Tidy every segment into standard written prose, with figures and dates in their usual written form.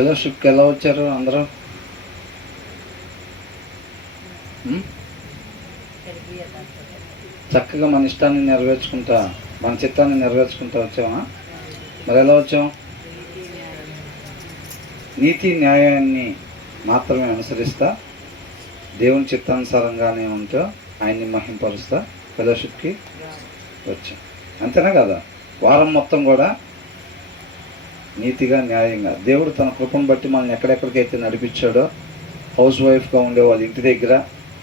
ఫెలోషిప్కి ఎలా వచ్చారు అందరూ? చక్కగా మన ఇష్టాన్ని నెరవేర్చుకుంటా, మన చిత్తాన్ని నెరవేర్చుకుంటా వచ్చామా? మరి ఎలా వచ్చాం? నీతి న్యాయాన్ని మాత్రమే అనుసరిస్తా, దేవుని చిత్తానుసారంగానే ఉంటూ ఆయన్ని మహింపరుస్తా ఫెలోషిప్కి వచ్చాం. అంతేనా కదా? వారం మొత్తం కూడా నీతిగా న్యాయంగా దేవుడు తన కృపను బట్టి మనల్ని ఎక్కడెక్కడికైతే నడిపించాడో, హౌస్ వైఫ్గా ఉండే వాళ్ళ ఇంటి దగ్గర,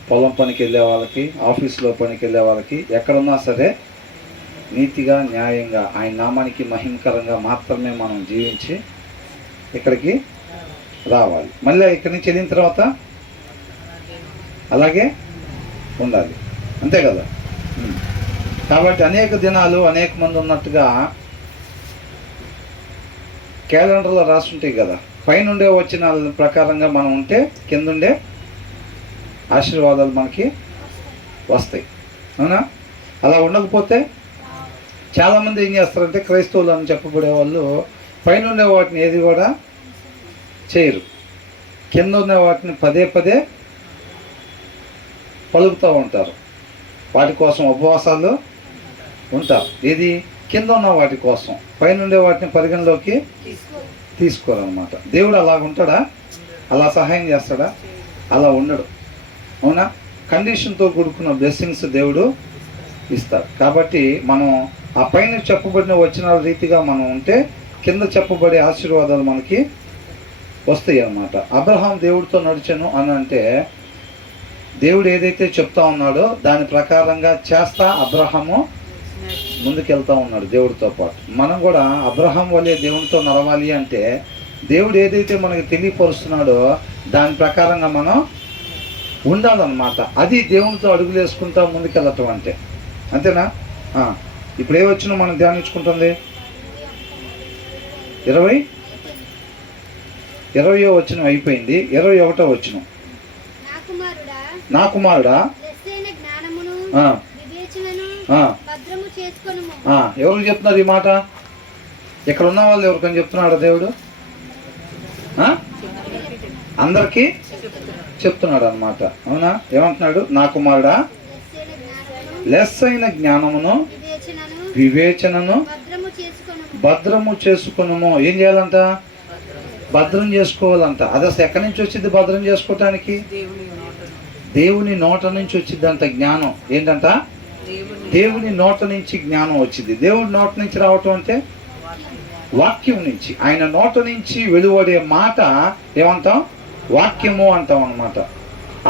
పొలం పనికి వెళ్ళే వాళ్ళకి, ఆఫీస్లో పనికి వెళ్ళే వాళ్ళకి, ఎక్కడున్నా సరే నీతిగా న్యాయంగా ఆయన నామానికి మహిమకరంగా మాత్రమే మనం జీవించి ఇక్కడికి రావాలి. మళ్ళీ ఇక్కడి నుంచి వెళ్ళిన తర్వాత అలాగే ఉండాలి. అంతే కదా? కాబట్టి అనేక దినాలు అనేక మంది ఉన్నట్టుగా క్యాలెండర్లో రాసి ఉంటాయి కదా, పైనుండే వచ్చిన ప్రకారంగా మనం ఉంటే కిందుండే ఆశీర్వాదాలు మనకి వస్తాయి. అవునా? అలా ఉండకపోతే చాలామంది ఏం చేస్తారంటే, క్రైస్తవులు అని చెప్పబడే వాళ్ళు పైనుండే వాటిని ఏది కూడా చేయరు, కింద ఉన్న వాటిని పదే పదే పలుకుతూ ఉంటారు. వాటి కోసం ఉపవాసాలు ఉంటారు. ఏది కింద ఉన్న వాటి కోసం, పైనుండే వాటిని పరిగణలోకి తీసుకోరన్నమాట. దేవుడు అలాగ ఉంటాడా? అలా సహాయం చేస్తాడా? అలా ఉండడు. అవునా? కండిషన్తో కూడుకున్న బ్లెస్సింగ్స్ దేవుడు ఇస్తాడు. కాబట్టి మనం ఆ పైన చెప్పబడిన వచనాల రీతిగా మనం ఉంటే కింద చెప్పబడే ఆశీర్వాదాలు మనకి వస్తాయి అన్నమాట. అబ్రహాం దేవుడితో నడిచాను అని అంటే, దేవుడు ఏదైతే చెప్తా ఉన్నాడో దాని ప్రకారంగా చేస్తా అబ్రహాము ముందుకెళ్తా ఉన్నాడు దేవుడితో పాటు. మనం కూడా అబ్రహాం వల్లే దేవునితో నడవాలి అంటే, దేవుడు ఏదైతే మనకి తెలియపరుస్తున్నాడో దాని ప్రకారంగా మనం ఉండాలన్నమాట. అది దేవునితో అడుగులు వేసుకుంటా ముందుకెళ్ళటం అంటే. అంతేనా? ఇప్పుడు ఏ వచ్చినా మనం ధ్యానించుకుంటుంది 20వ వచనం అయిపోయింది. 21వ వచనం, నా కుమారుడా ఎవరు చెప్తున్నారు ఈ మాట? ఇక్కడ ఉన్న వాళ్ళు ఎవరికని చెప్తున్నాడు దేవుడు? అందరికీ చెప్తున్నాడు అన్నమాట. అవునా? ఏమంటున్నాడు? నా కుమారుడా, లెస్ అయిన జ్ఞానమును వివేచనను భద్రము చేసుకును. ఏం చేయాలంట? భద్రం చేసుకోవాలంట. అది అసలు ఎక్కడి నుంచి వచ్చింది భద్రం చేసుకోవటానికి? దేవుని నోట నుంచి వచ్చిందంట జ్ఞానం. ఏంటంట? దేవుని నోట నుంచి జ్ఞానం వచ్చింది. దేవుడి నోట నుంచి రావటం అంటే వాక్యం నుంచి, ఆయన నోట నుంచి వెలువడే మాట ఏమంటాం? వాక్యము అంటాం అన్నమాట.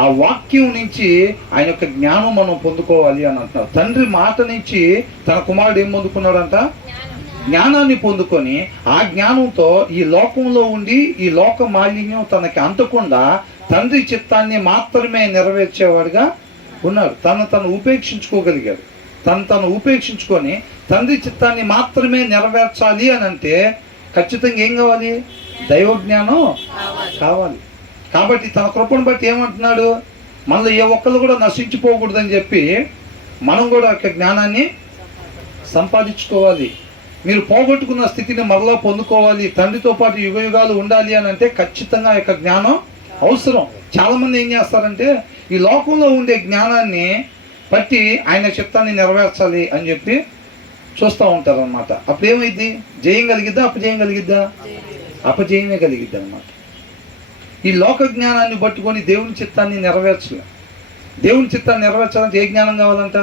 ఆ వాక్యం నుంచి ఆయన యొక్క జ్ఞానం మనం పొందుకోవాలి అని అంటున్నారు. తండ్రి మాట నుంచి తన కుమారుడు ఏం పొందుకున్నాడంట? జ్ఞానాన్ని పొందుకొని ఆ జ్ఞానంతో ఈ లోకంలో ఉండి ఈ లోక మాలిన్యం తనకి అంటకుండా తండ్రి చిత్తాన్ని మాత్రమే నెరవేర్చేవాడుగా ఉన్నాడు. తను ఉపేక్షించుకోగలిగాడు. తను ఉపేక్షించుకొని తండ్రి చిత్తాన్ని మాత్రమే నెరవేర్చాలి అని అంటే ఖచ్చితంగా ఏం కావాలి? దైవ జ్ఞానం కావాలి. కాబట్టి తన కృపను బట్టి ఏమంటున్నాడు? మనలో ఏ ఒక్కరు కూడా నశించిపోకూడదని చెప్పి మనం కూడా ఒక జ్ఞానాన్ని సంపాదించుకోవాలి. మీరు పోగొట్టుకున్న స్థితిని మరలా పొందుకోవాలి, తండ్రితో పాటు యుగయుగాలు ఉండాలి అని అంటే ఖచ్చితంగా యొక్క జ్ఞానం అవసరం. చాలామంది ఏం చేస్తారంటే ఈ లోకంలో ఉండే జ్ఞానాన్ని బట్టి ఆయన చిత్తాన్ని నెరవేర్చాలి అని చెప్పి చూస్తూ ఉంటారు అన్నమాట. అప్పుడు ఏమైంది? జయం కలిగిద్దా? అపజయం కలిగిద్దా? అపజయమే కలిగిద్ది అన్నమాట. ఈ లోక జ్ఞానాన్ని పట్టుకొని దేవుని చిత్తాన్ని నెరవేర్చలే. దేవుని చిత్తాన్ని నెరవేర్చాలంటే ఏ జ్ఞానం కావాలంట?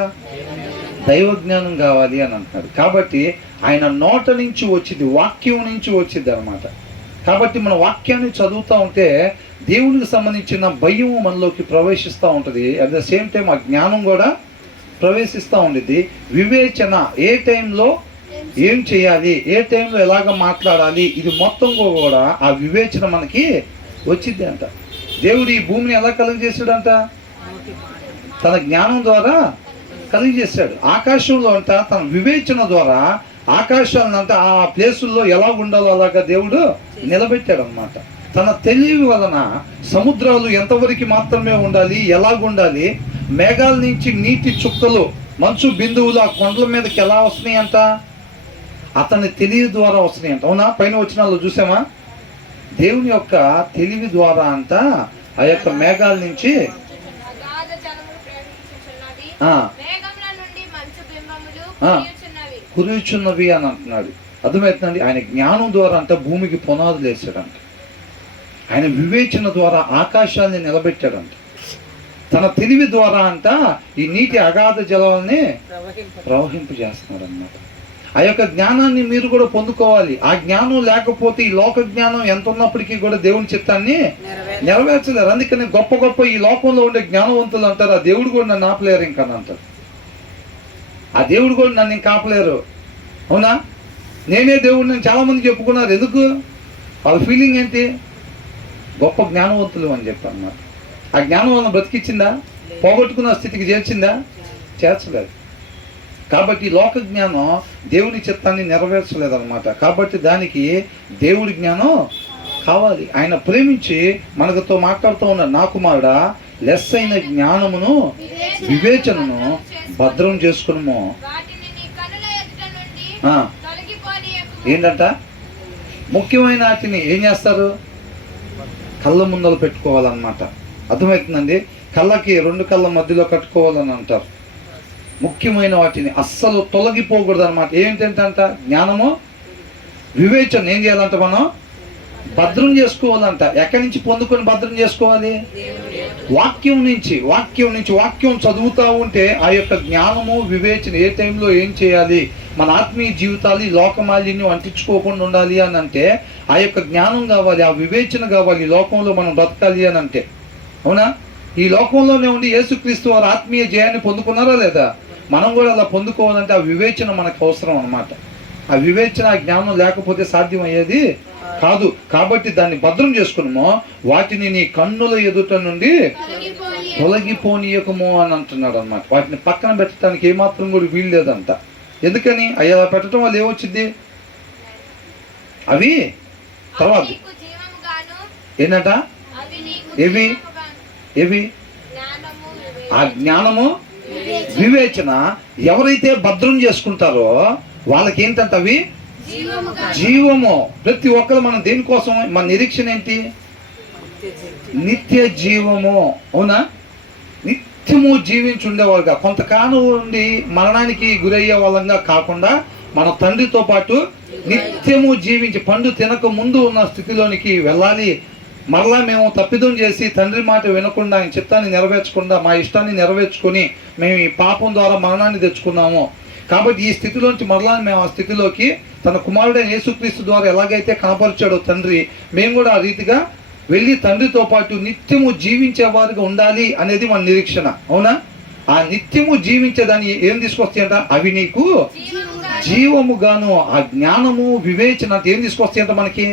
దైవ జ్ఞానం కావాలి అని అంటున్నాడు. కాబట్టి ఆయన నోట నుంచి వచ్చింది, వాక్యం నుంచి వచ్చింది అనమాట. కాబట్టి మన వాక్యాన్ని చదువుతూ ఉంటే దేవునికి సంబంధించిన భయం మనలోకి ప్రవేశిస్తూ ఉంటుంది. అట్ ద సేమ్ టైం ఆ జ్ఞానం కూడా ప్రవేశిస్తూ ఉండేది. వివేచన, ఏ టైంలో ఏం చేయాలి, ఏ టైంలో ఎలాగ మాట్లాడాలి, ఇది మొత్తం కూడా ఆ వివేచన మనకి వచ్చింది అంట. దేవుడు ఈ భూమిని ఎలా కలుగజేశాడంట? తన జ్ఞానం ద్వారా కలిగజేశాడు. ఆకాశంలో అంట తన వివేచన ద్వారా ఆకాశాలంట ఆ ప్లేసుల్లో ఎలా ఉండాలో అలాగా దేవుడు నిలబెట్టాడు అన్నమాట. తన తెలివి వలన సముద్రాలు ఎంతవరకు మాత్రమే ఉండాలి, ఎలాగుండాలి, మేఘాల నుంచి నీటి చుక్కలు, మంచు బిందువులు ఆ కొండల మీదకి ఎలా వస్తున్నాయి అంట? అతని తెలివి ద్వారా వస్తున్నాయి అంట. అవునా? పైన వచనాల్లో చూసామా? దేవుని యొక్క తెలివి ద్వారా అంట ఆ యొక్క మేఘాల నుంచి అగాధ జలములు ప్రవేశించుచున్నవి. ఆ, మేఘముల నుండి మంచు బింబములు ఆ. కురియుచున్నవి. కురుచున్నవి అని అంటున్నాడు. అర్థమవుతుందండి. ఆయన జ్ఞానం ద్వారా అంట భూమికి పునాదులు వేసాడంట. ఆయన వివేచన ద్వారా ఆకాశాన్ని నిలబెట్టాడంట. తన తెలివి ద్వారా అంట ఈ నీటి అగాధ జలాలని ప్రవహింపజేస్తున్నాడు అన్నమాట. ఆ యొక్క జ్ఞానాన్ని మీరు కూడా పొందుకోవాలి. ఆ జ్ఞానం లేకపోతే ఈ లోక జ్ఞానం ఎంత ఉన్నప్పటికీ కూడా దేవుని చిత్తాన్ని నెరవేర్చలేరు. అందుకని గొప్ప గొప్ప ఈ లోకంలో ఉండే జ్ఞానవంతులు అంటారు, ఆ దేవుడు కూడా నన్ను ఆపలేరు ఇంకా అంటారు. ఆ దేవుడు కూడా నన్ను ఇంకా ఆపలేరు. అవునా? నేనే దేవుడు నేను చాలా మంది చెప్పుకున్నారు. ఎందుకు? వాళ్ళ ఫీలింగ్ ఏంటి? గొప్ప జ్ఞానవంతులు అని చెప్పి అన్నారు. ఆ జ్ఞానం వలన బ్రతికిచ్చిందా? పోగొట్టుకున్న స్థితికి చేర్చిందా? చేర్చలేదు. కాబట్టి లోక జ్ఞానం దేవుని చిత్తాన్ని నెరవేర్చలేదన్నమాట. కాబట్టి దానికి దేవుడి జ్ఞానం కావాలి. ఆయన ప్రేమించి మనతో మాట్లాడుతూ ఉన్న నా కుమారుడా, లెస్ అయిన జ్ఞానమును వివేచనను భద్రం చేసుకును. వాటిని నీ కనుల ఎదుట నుండి ఆ, తొలగిపోనీయకుము. ఏంటంట? ముఖ్యమైన వాటిని ఏం చేస్తారు? కళ్ళ ముందలు పెట్టుకోవాలన్నమాట. అర్థమవుతుందండి. కళ్ళకి రెండు కళ్ళ మధ్యలో కట్టుకోవాలని అంటారు. ముఖ్యమైన వాటిని అస్సలు తొలగిపోకూడదు అనమాట. ఏంటంట? జ్ఞానము వివేచన ఏం చేయాలంట? మనం భద్రం చేసుకోవాలంట. ఎక్కడి నుంచి పొందుకొని భద్రం చేసుకోవాలి? వాక్యం నుంచి. వాక్యం చదువుతూ ఉంటే ఆ యొక్క జ్ఞానము వివేచన ఏ టైంలో ఏం చేయాలి, మన ఆత్మీయ జీవితాలు ఈ లోకమాలిన్యం అంటించుకోకుండా ఉండాలి అని అంటే ఆ యొక్క జ్ఞానం కావాలి, ఆ వివేచన కావాలి. ఈ లోకంలో మనం బ్రతకాలి అని అంటే. అవునా? ఈ లోకంలోనే ఉండి యేసుక్రీస్తు వారు ఆత్మీయ జయాన్ని పొందుకున్నారా లేదా? మనం కూడా అలా పొందుకోవాలంటే ఆ వివేచన మనకు అవసరం అన్నమాట. ఆ వివేచన, ఆ జ్ఞానం లేకపోతే సాధ్యమయ్యేది కాదు. కాబట్టి దాన్ని భద్రం చేసుకున్నామో, వాటిని నీ కన్నుల ఎదుట నుండి తొలగిపోనీయకము అని అంటున్నాడు అన్నమాట. వాటిని పక్కన పెట్టడానికి ఏమాత్రం కూడా వీలు లేదంట. ఎందుకని? అయ్యా పెట్టడం వల్ల ఏమొచ్చింది? అవి తర్వాత ఏంటంట? ఏవి? ఆ జ్ఞానము వివేచన ఎవరైతే భద్రం చేసుకుంటారో వాళ్ళకి ఏంటంట? అవి జీవము. ప్రతి ఒక్కరు మనం దేనికోసం, మన నిరీక్షణ ఏంటి? నిత్య జీవము. అవునా? నిత్యము జీవించుండేవాళ్ళుగా, కొంతకాలం ఉండి మరణానికి గురయ్యే వాళ్ళంగా కాకుండా మన తండ్రితో పాటు నిత్యము జీవించి పండు తినక ముందు ఉన్న స్థితిలోనికి వెళ్ళాలి. మరలా మేము తప్పిదం చేసి తండ్రి మాట వినకుండా, ఆయన చిత్తాన్ని నెరవేర్చకుండా, మా ఇష్టాన్ని నెరవేర్చుకొని మేము ఈ పాపం ద్వారా మరణాన్ని తెచ్చుకున్నాము. కాబట్టి ఈ స్థితిలోంచి మరలా మేము ఆ స్థితిలోకి తన కుమారుడైన యేసుక్రీస్తు ద్వారా ఎలాగైతే కనపరిచాడో తండ్రి, మేము కూడా ఆ రీతిగా వెళ్ళి తండ్రితో పాటు నిత్యము జీవించేవారుగా ఉండాలి అనేది మన నిరీక్షణ. అవునా? ఆ నిత్యము జీవించేదాన్ని ఏం తీసుకొస్తాయంట? అవి నీకు జీవముగాను. ఆ జ్ఞానము వివేచన అంటే ఏం తీసుకొస్తాయంట? మనకి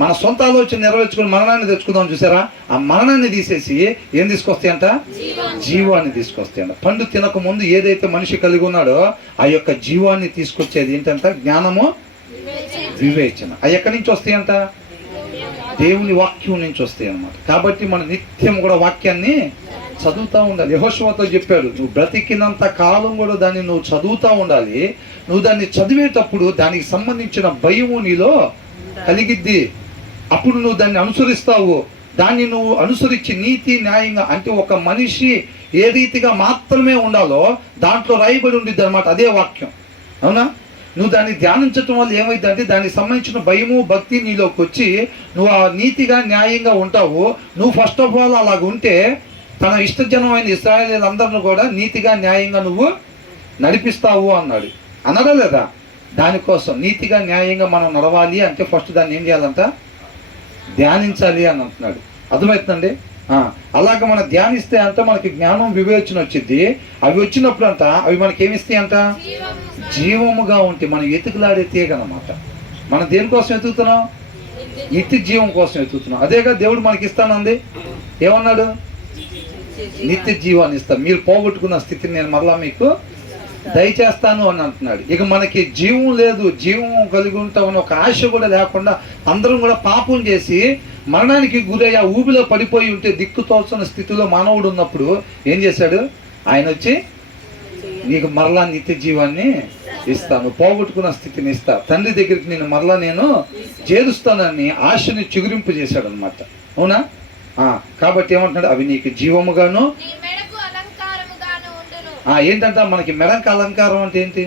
మన సొంత ఆలోచన నెరవేర్చుకుని మరణాన్ని తెచ్చుకుందాం చూసారా? ఆ మరణాన్ని తీసేసి ఏం తీసుకొస్తాయంట? జీవాన్ని తీసుకొస్తాయంట. పండు తినక ముందు ఏదైతే మనిషి కలిగి ఉన్నాడో ఆ యొక్క జీవాన్ని తీసుకొచ్చేది ఏంటంట? జ్ఞానము వివేచన. అవి ఎక్కడి నుంచి వస్తాయంట? దేవుని వాక్యం నుంచి వస్తాయి అన్నమాట. కాబట్టి మన నిత్యం కూడా వాక్యాన్ని చదువుతూ ఉండాలి. యెహోషువతో చెప్పాడు, నువ్వు బ్రతికినంత కాలం కూడా దాన్ని నువ్వు చదువుతూ ఉండాలి. నువ్వు దాన్ని చదివేటప్పుడు దానికి సంబంధించిన భయము నీలో కలిగిద్ది. అప్పుడు నువ్వు దాన్ని అనుసరిస్తావు. దాన్ని నువ్వు అనుసరించి నీతి న్యాయంగా, అంటే ఒక మనిషి ఏ రీతిగా మాత్రమే ఉండాలో దాంట్లో రాయబడి ఉండిద్ది అనమాట. అదే వాక్యం. అవునా? నువ్వు దాన్ని ధ్యానించటం వల్ల ఏమైందంటే దానికి సంబంధించిన భయము భక్తి నీలోకి వచ్చి నువ్వు ఆ నీతిగా న్యాయంగా ఉంటావు. నువ్వు ఫస్ట్ ఆఫ్ ఆల్ అలాగ ఉంటే తన ఇష్టజనమైన ఇశ్రాయేలీయులందరిని కూడా నీతిగా న్యాయంగా నువ్వు నడిపిస్తావు అన్నాడు. అనడా లేదా? దానికోసం నీతిగా న్యాయంగా మనం నడవాలి అంటే ఫస్ట్ దాన్ని ఏం చేయాలంట? ధ్యానించాలి అని అంటున్నాడు. అర్థమవుతుందండి? అలాగ మనం ధ్యానిస్తే అంట మనకి జ్ఞానం వివేచన వచ్చింది. అవి వచ్చినప్పుడు అంట అవి మనకి ఏమిస్తాయి అంట? జీవముగా ఉంటాయి. మనం ఎతుకులాడే తీగనమాట. మనం దేనికోసం ఎతుకుతున్నాం? నిత్య జీవం కోసం ఎతుకుతున్నాం. అదేగా దేవుడు మనకి ఇస్తానంది. ఏమన్నాడు? నిత్య జీవాన్ని ఇస్తాను, మీరు పోగొట్టుకున్న స్థితిని నేను మరలా మీకు దయచేస్తాను అని అంటున్నాడు. ఇక మనకి జీవం లేదు, జీవం కలిగి ఉంటామని ఒక ఆశ కూడా లేకుండా అందరం కూడా పాపం చేసి మరణానికి గురయ్యి ఆ ఊబిలో పడిపోయి ఉంటే దిక్కు తోల్చిన స్థితిలో మానవుడు ఉన్నప్పుడు ఏం చేశాడు? ఆయన వచ్చి నీకు మరలా నిత్య జీవాన్ని ఇస్తాను, పోగొట్టుకున్న స్థితిని ఇస్తా, తండ్రి దగ్గరికి నేను మరలా నేను చేరుస్తానని ఆశని చిగురింపు చేశాడు అనమాట. అవునా? కాబట్టి ఏమంటున్నాడు, అవి నీకు జీవముగాను నీ మెడకు అలంకారముగాను ఉండును. ఏంటంట మనకి మెడకు అలంకారం అంటే ఏంటి?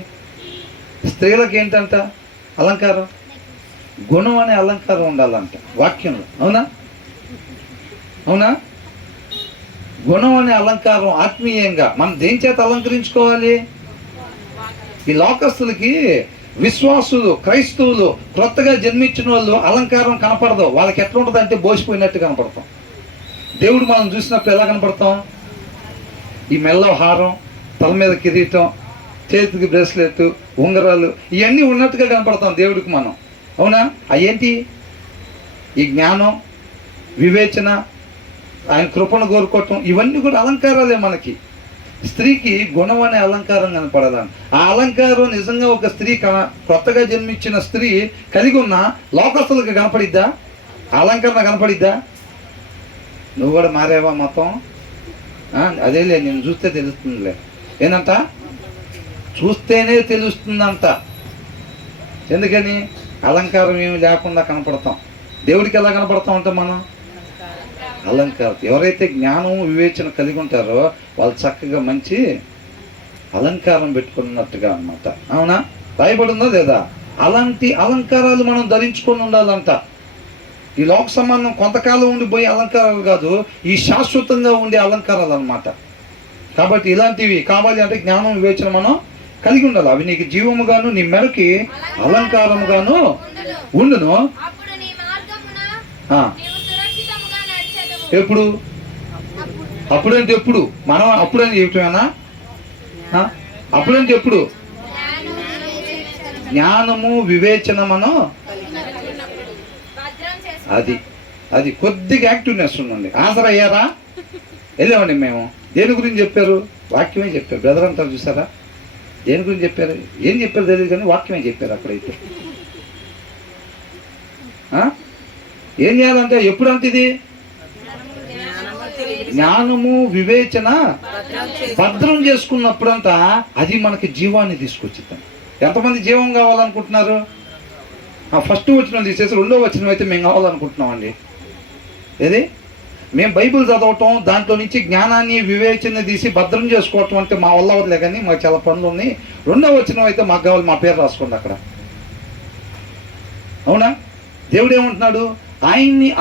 స్త్రీలకు ఏంటంట అలంకారం? గుణం అనే అలంకారం ఉండాలంట వాక్యంలో. అవునా? అవునా? గుణం అనే అలంకారం ఆత్మీయంగా మనం దేని చేత అలంకరించుకోవాలి? ఈ లోకస్తులకి, విశ్వాసులు, క్రైస్తవులు, క్రొత్తగా జన్మించిన వాళ్ళు అలంకారం కనపడదు. వాళ్ళకి ఎట్లా ఉంటుంది అంటే బోసిపోయినట్టు కనపడతాం. దేవుడు మనం చూసినప్పుడు ఎలా కనపడతాం? ఈ మెల్ల హారం, తల మీద కిరీటం, చేతికి బ్రేస్లెట్, ఉంగరాలు, ఇవన్నీ ఉన్నట్టుగా కనపడతాం దేవుడికి మనం. అవునా? అవేంటి? ఈ జ్ఞానం, వివేచన, ఆయన కృపను కోరుకోవటం, ఇవన్నీ కూడా అలంకారాలే మనకి. స్త్రీకి గుణం అనే అలంకారం కనపడదాం. ఆ అలంకారం నిజంగా ఒక స్త్రీ కొత్తగా జన్మించిన స్త్రీ కలిగి ఉన్న లోకస్తులకు కనపడిద్దా? అలంకరణ కనపడిద్దా? నువ్వు కూడా మారేవా మొత్తం? అదేలే, నేను చూస్తే తెలుస్తుందిలే. ఏంటంట? చూస్తేనే తెలుస్తుందంట. ఎందుకని? అలంకారం ఏమి లేకుండా కనపడతాం. దేవుడికి ఎలా కనపడతాం అంటే మనం అలంకారం. ఎవరైతే జ్ఞానం, వివేచన కలిగి ఉంటారో వాళ్ళు చక్కగా మంచి అలంకారం పెట్టుకున్నట్టుగా అన్నమాట. అవునా? రాయబడిందో లేదా? అలాంటి అలంకారాలు మనం ధరించుకొని ఉండాలంట. ఈ లోక సంబంధం కొంతకాలం ఉండిపోయే అలంకారాలు కాదు, ఈ శాశ్వతంగా ఉండే అలంకారాలు అన్నమాట. కాబట్టి ఇలాంటివి కావాలి అంటే జ్ఞానం, వివేచన మనం కలిగి ఉండాలి. అవి నీకు జీవముగాను నీ మెడకి అలంకారముగాను ఉండును. అప్పుడు నీ మార్గమున నీవు సురక్షితముగా నడిచెదవు. ఎప్పుడు? అప్పుడంటే ఎప్పుడు? మనం అప్పుడని చెప్పామేనా? అప్పుడంటే ఎప్పుడు? జ్ఞానము, వివేచన మనం అది కొద్దిగా యాక్టివ్నెస్ ఉండండి. ఆన్సర్ అయ్యారా? వెళ్ళామండి మేము. దేని గురించి చెప్పారు? వాక్యమే చెప్పారు. బ్రదర్ అంటారు చూసారా? దేని గురించి చెప్పారు? ఏం చెప్పారు తెలియదు కానీ వాక్యమే చెప్పారు. అక్కడైతే ఏం చేయాలంటే ఎప్పుడంటే ఇది జ్ఞానము, వివేచన భద్రం చేసుకున్నప్పుడంట అది మనకి జీవాన్ని తీసుకొచ్చిద్దాం. ఎంతమంది జీవం కావాలనుకుంటున్నారు? ఫస్ట్ వచనం తీసేసి రెండో వచనం అయితే మేము కావాలనుకుంటున్నామండి. ఏది? మేము బైబిల్ చదవటం, దాంట్లో నుంచి జ్ఞానాన్ని, వివేచన తీసి భద్రం చేసుకోవటం అంటే మా వల్ల అవ్వదులే, కానీ మాకు చాలా పనులు ఉన్నాయి. రెండో వచనం అయితే మాకు కావాలి, మా పేరు రాసుకోండి అక్కడ. అవునా? దేవుడు ఏమంటున్నాడు?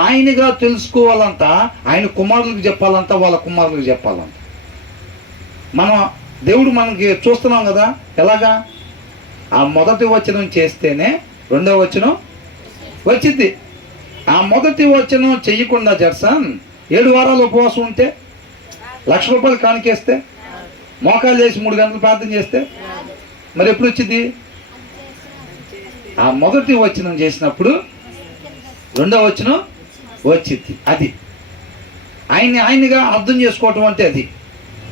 ఆయనగా తెలుసుకోవాలంట, ఆయన కుమారులకు చెప్పాలంట, వాళ్ళ కుమారులకు చెప్పాలంట. మనం దేవుడు మనకి చూస్తున్నాం కదా ఎలాగా? ఆ మొదటి వచనం చేస్తేనే రెండో వచనం వచ్చింది. ఆ మొదటి వచనం చెయ్యకుండా జడ్సన్ 7 వారాలు ఉపవాసం ఉంటే, 1,00,000 రూపాయలు కానికేస్తే, మోకాలు చేసి 3 గంటలు ప్రార్థన చేస్తే మరి ఎప్పుడు వచ్చింది? ఆ మొదటి వచనం చేసినప్పుడు రెండో వచనం వచ్చింది. అది ఆయనగా అర్థం చేసుకోవటం అంటే అది.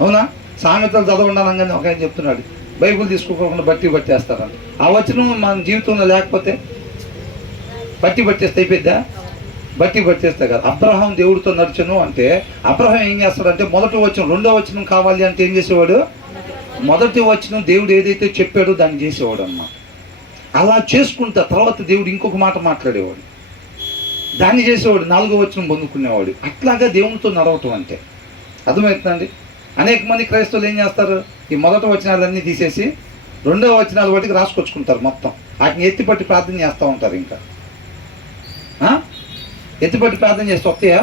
అవునా? సామెతలు చదవండాలని ఒక ఆయన చెప్తున్నాడు, బైబుల్ తీసుకోకుండా పట్టేస్తారని. ఆ వచనం మన జీవితంలో లేకపోతే పట్టేస్తే అయిపోద్దా? పట్టేస్తే కదా. అబ్రహాం దేవుడితో నడిచను అంటే అబ్రహాం ఏం చేస్తాడంటే మొదటి వచనం, రెండో వచనం కావాలి అంటే ఏం చేసేవాడు? మొదటి వచనం దేవుడు ఏదైతే చెప్పాడో దాన్ని చేసేవాడు అన్నమాట. అలా చేసుకుంటా తర్వాత దేవుడు ఇంకొక మాట మాట్లాడేవాడు, దాన్ని చేసేవాడు, 4వ వచనం పొందుకునేవాడు. అట్లాగా దేవునితో నడవటం అంటే అర్థమవుతుందండి. అనేక మంది క్రైస్తవులు ఏం చేస్తారు? ఈ మొదటి వచనాలన్నీ తీసేసి రెండవ వచనాల వాటికి రాసుకొచ్చుకుంటారు మొత్తం. వాటిని ఎత్తిపట్టి ప్రార్థన చేస్తూ ఉంటారు. ఇంకా ఎత్తిపట్టి ప్రార్థన చేస్తే వస్తాయా?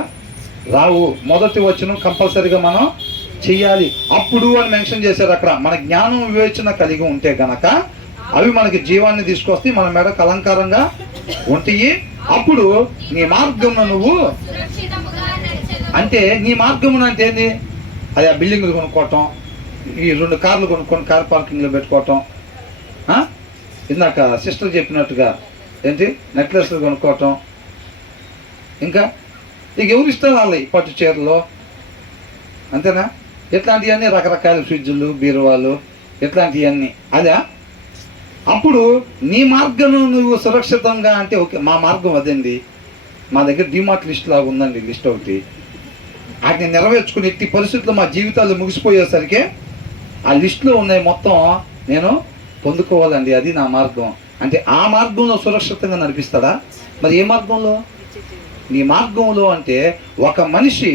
రావు. మొదటి వచనం కంపల్సరీగా మనం చెయ్యాలి. అప్పుడు అని మెన్షన్ చేశారు అక్కడ. మన జ్ఞానం, వివేచన కలిగి ఉంటే గనక అవి మనకి జీవాన్ని తీసుకొస్తాయి, మన మెడకు అలంకారంగా ఉంటాయి. అప్పుడు నీ మార్గమున నువ్వు అంటే, నీ మార్గమున అంటే ఏంది? అది ఆ బిల్డింగ్లు కొనుక్కోవటం, ఈ 2 కార్లు కొనుక్కొని కార్ పార్కింగ్లో పెట్టుకోవటం, ఇందాక సిస్టర్ చెప్పినట్టుగా ఏంటి నెక్లెస్లు కొనుక్కోవటం, ఇంకా ఇక ఎవరు ఇష్టం వాళ్ళవి పట్టు చీరలు, అంతేనా? ఇట్లాంటివన్నీ రకరకాల ఫ్రిడ్జులు, బీరువాలు, ఇట్లాంటివన్నీ అదా? అప్పుడు నీ మార్గం నువ్వు సురక్షితంగా అంటే ఓకే, మా మార్గం అదండి, మా దగ్గర డిమార్ట్ లిస్ట్ లాగా ఉందండి, లిస్ట్ ఒకటి. వాటిని నెరవేర్చుకుని ఎట్టి పరిస్థితుల్లో మా జీవితాలు ముగిసిపోయేసరికి ఆ లిస్టులో ఉన్నాయి మొత్తం నేను పొందుకోవాలండి, అది నా మార్గం అంటే ఆ మార్గంలో సురక్షితంగా నడిపిస్తాడా? మరి ఏ మార్గంలో? నీ మార్గంలో అంటే ఒక మనిషి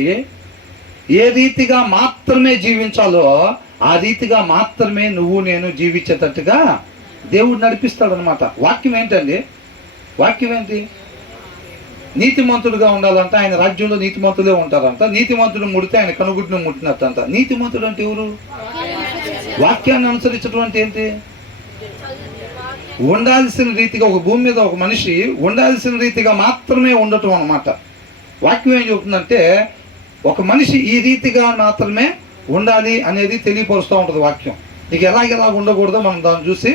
ఏ రీతిగా మాత్రమే జీవించాలో ఆ రీతిగా మాత్రమే నువ్వు నేను జీవించేటట్టుగా దేవుడు నడిపిస్తాడు అనమాట. వాక్యం ఏంటండి? వాక్యం ఏంటి? నీతిమంతుడుగా ఉండాలంట, ఆయన రాజ్యంలో నీతిమంతులే ఉంటారంట. నీతిమంతుడు ముడితే ఆయన కనుగుడ్డును ముట్టినట్టంట. నీతిమంతుడు అంటే ఎవరు? వాక్యాన్ని అనుసరించడం అంటే ఏంటి? ఉండాల్సిన రీతిగా, ఒక భూమి మీద ఒక మనిషి ఉండాల్సిన రీతిగా మాత్రమే ఉండటం అన్నమాట. వాక్యం ఏం చెబుతుందంటే ఒక మనిషి ఈ రీతిగా మాత్రమే ఉండాలి అనేది తెలియపరుస్తూ ఉంటుంది వాక్యం. నీకు ఎలాగెలా ఉండకూడదో మనం దాన్ని చూసి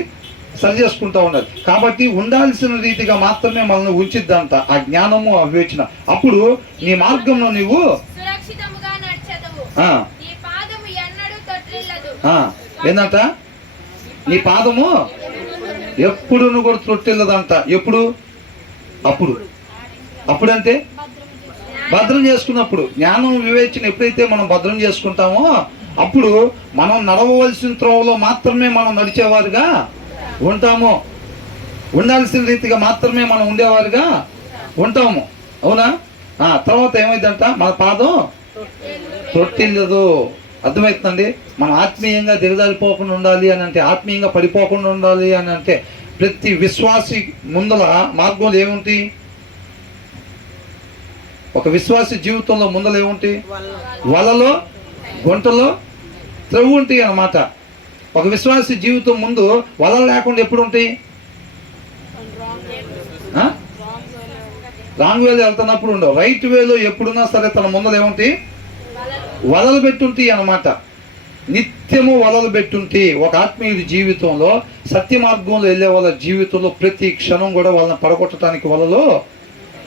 సరి చేసుకుంటూ ఉండాలి. కాబట్టి ఉండాల్సిన రీతిగా మాత్రమే మనల్ని ఉంచిద్దంట ఆ జ్ఞానము, ఆ వివేచన. అప్పుడు నీ మార్గంలో నీవు సురక్షితముగా నడిచెదవు. నీ పాదము ఎన్నడూ తొట్టిల్లదు. ఏందంట? నీ పాదము ఎప్పుడు కూడా తొట్టిల్లదంట. ఎప్పుడు? అప్పుడు. అప్పుడంటే భద్రం చేసుకున్నప్పుడు. జ్ఞానం, వివేచన ఎప్పుడైతే మనం భద్రం చేసుకుంటామో అప్పుడు మనం నడవవలసిన త్రోవలో మాత్రమే మనం నడిచేవారుగా ఉంటాము. ఉండాల్సిన రీతిగా మాత్రమే మనం ఉండేవారుగా ఉంటాము. అవునా? తర్వాత ఏమైందంట? మన పాదం తొట్టిల్లదు. అర్థమవుతుందండి? మనం ఆత్మీయంగా దిగజారిపోకుండా ఉండాలి అని అంటే, ఆత్మీయంగా పడిపోకుండా ఉండాలి అని అంటే ప్రతి విశ్వాసి ముందల మార్గంలో ఏముంటి? ఒక విశ్వాసి జీవితంలో ముందల ఏముంటి? వలలో, గుంటలో త్రవ్వు ఉంటాయి అన్నమాట. ఒక విశ్వాసి జీవితం ముందు వలలు లేకుండా ఎప్పుడు ఉంటాయి? రాంగ్ వేలో వెళ్తున్నప్పుడు ఉండవు. రైట్ వేలో ఎప్పుడున్నా సరే తన ముందర ఏముంటాయి? వలలు పెట్టుంటాయి అన్నమాట. నిత్యము వలలు పెట్టుంటే ఒక ఆత్మీయుడి జీవితంలో, సత్య మార్గంలో వెళ్ళే వాళ్ళ జీవితంలో ప్రతి క్షణం కూడా వాళ్ళని పడగొట్టడానికి వలలో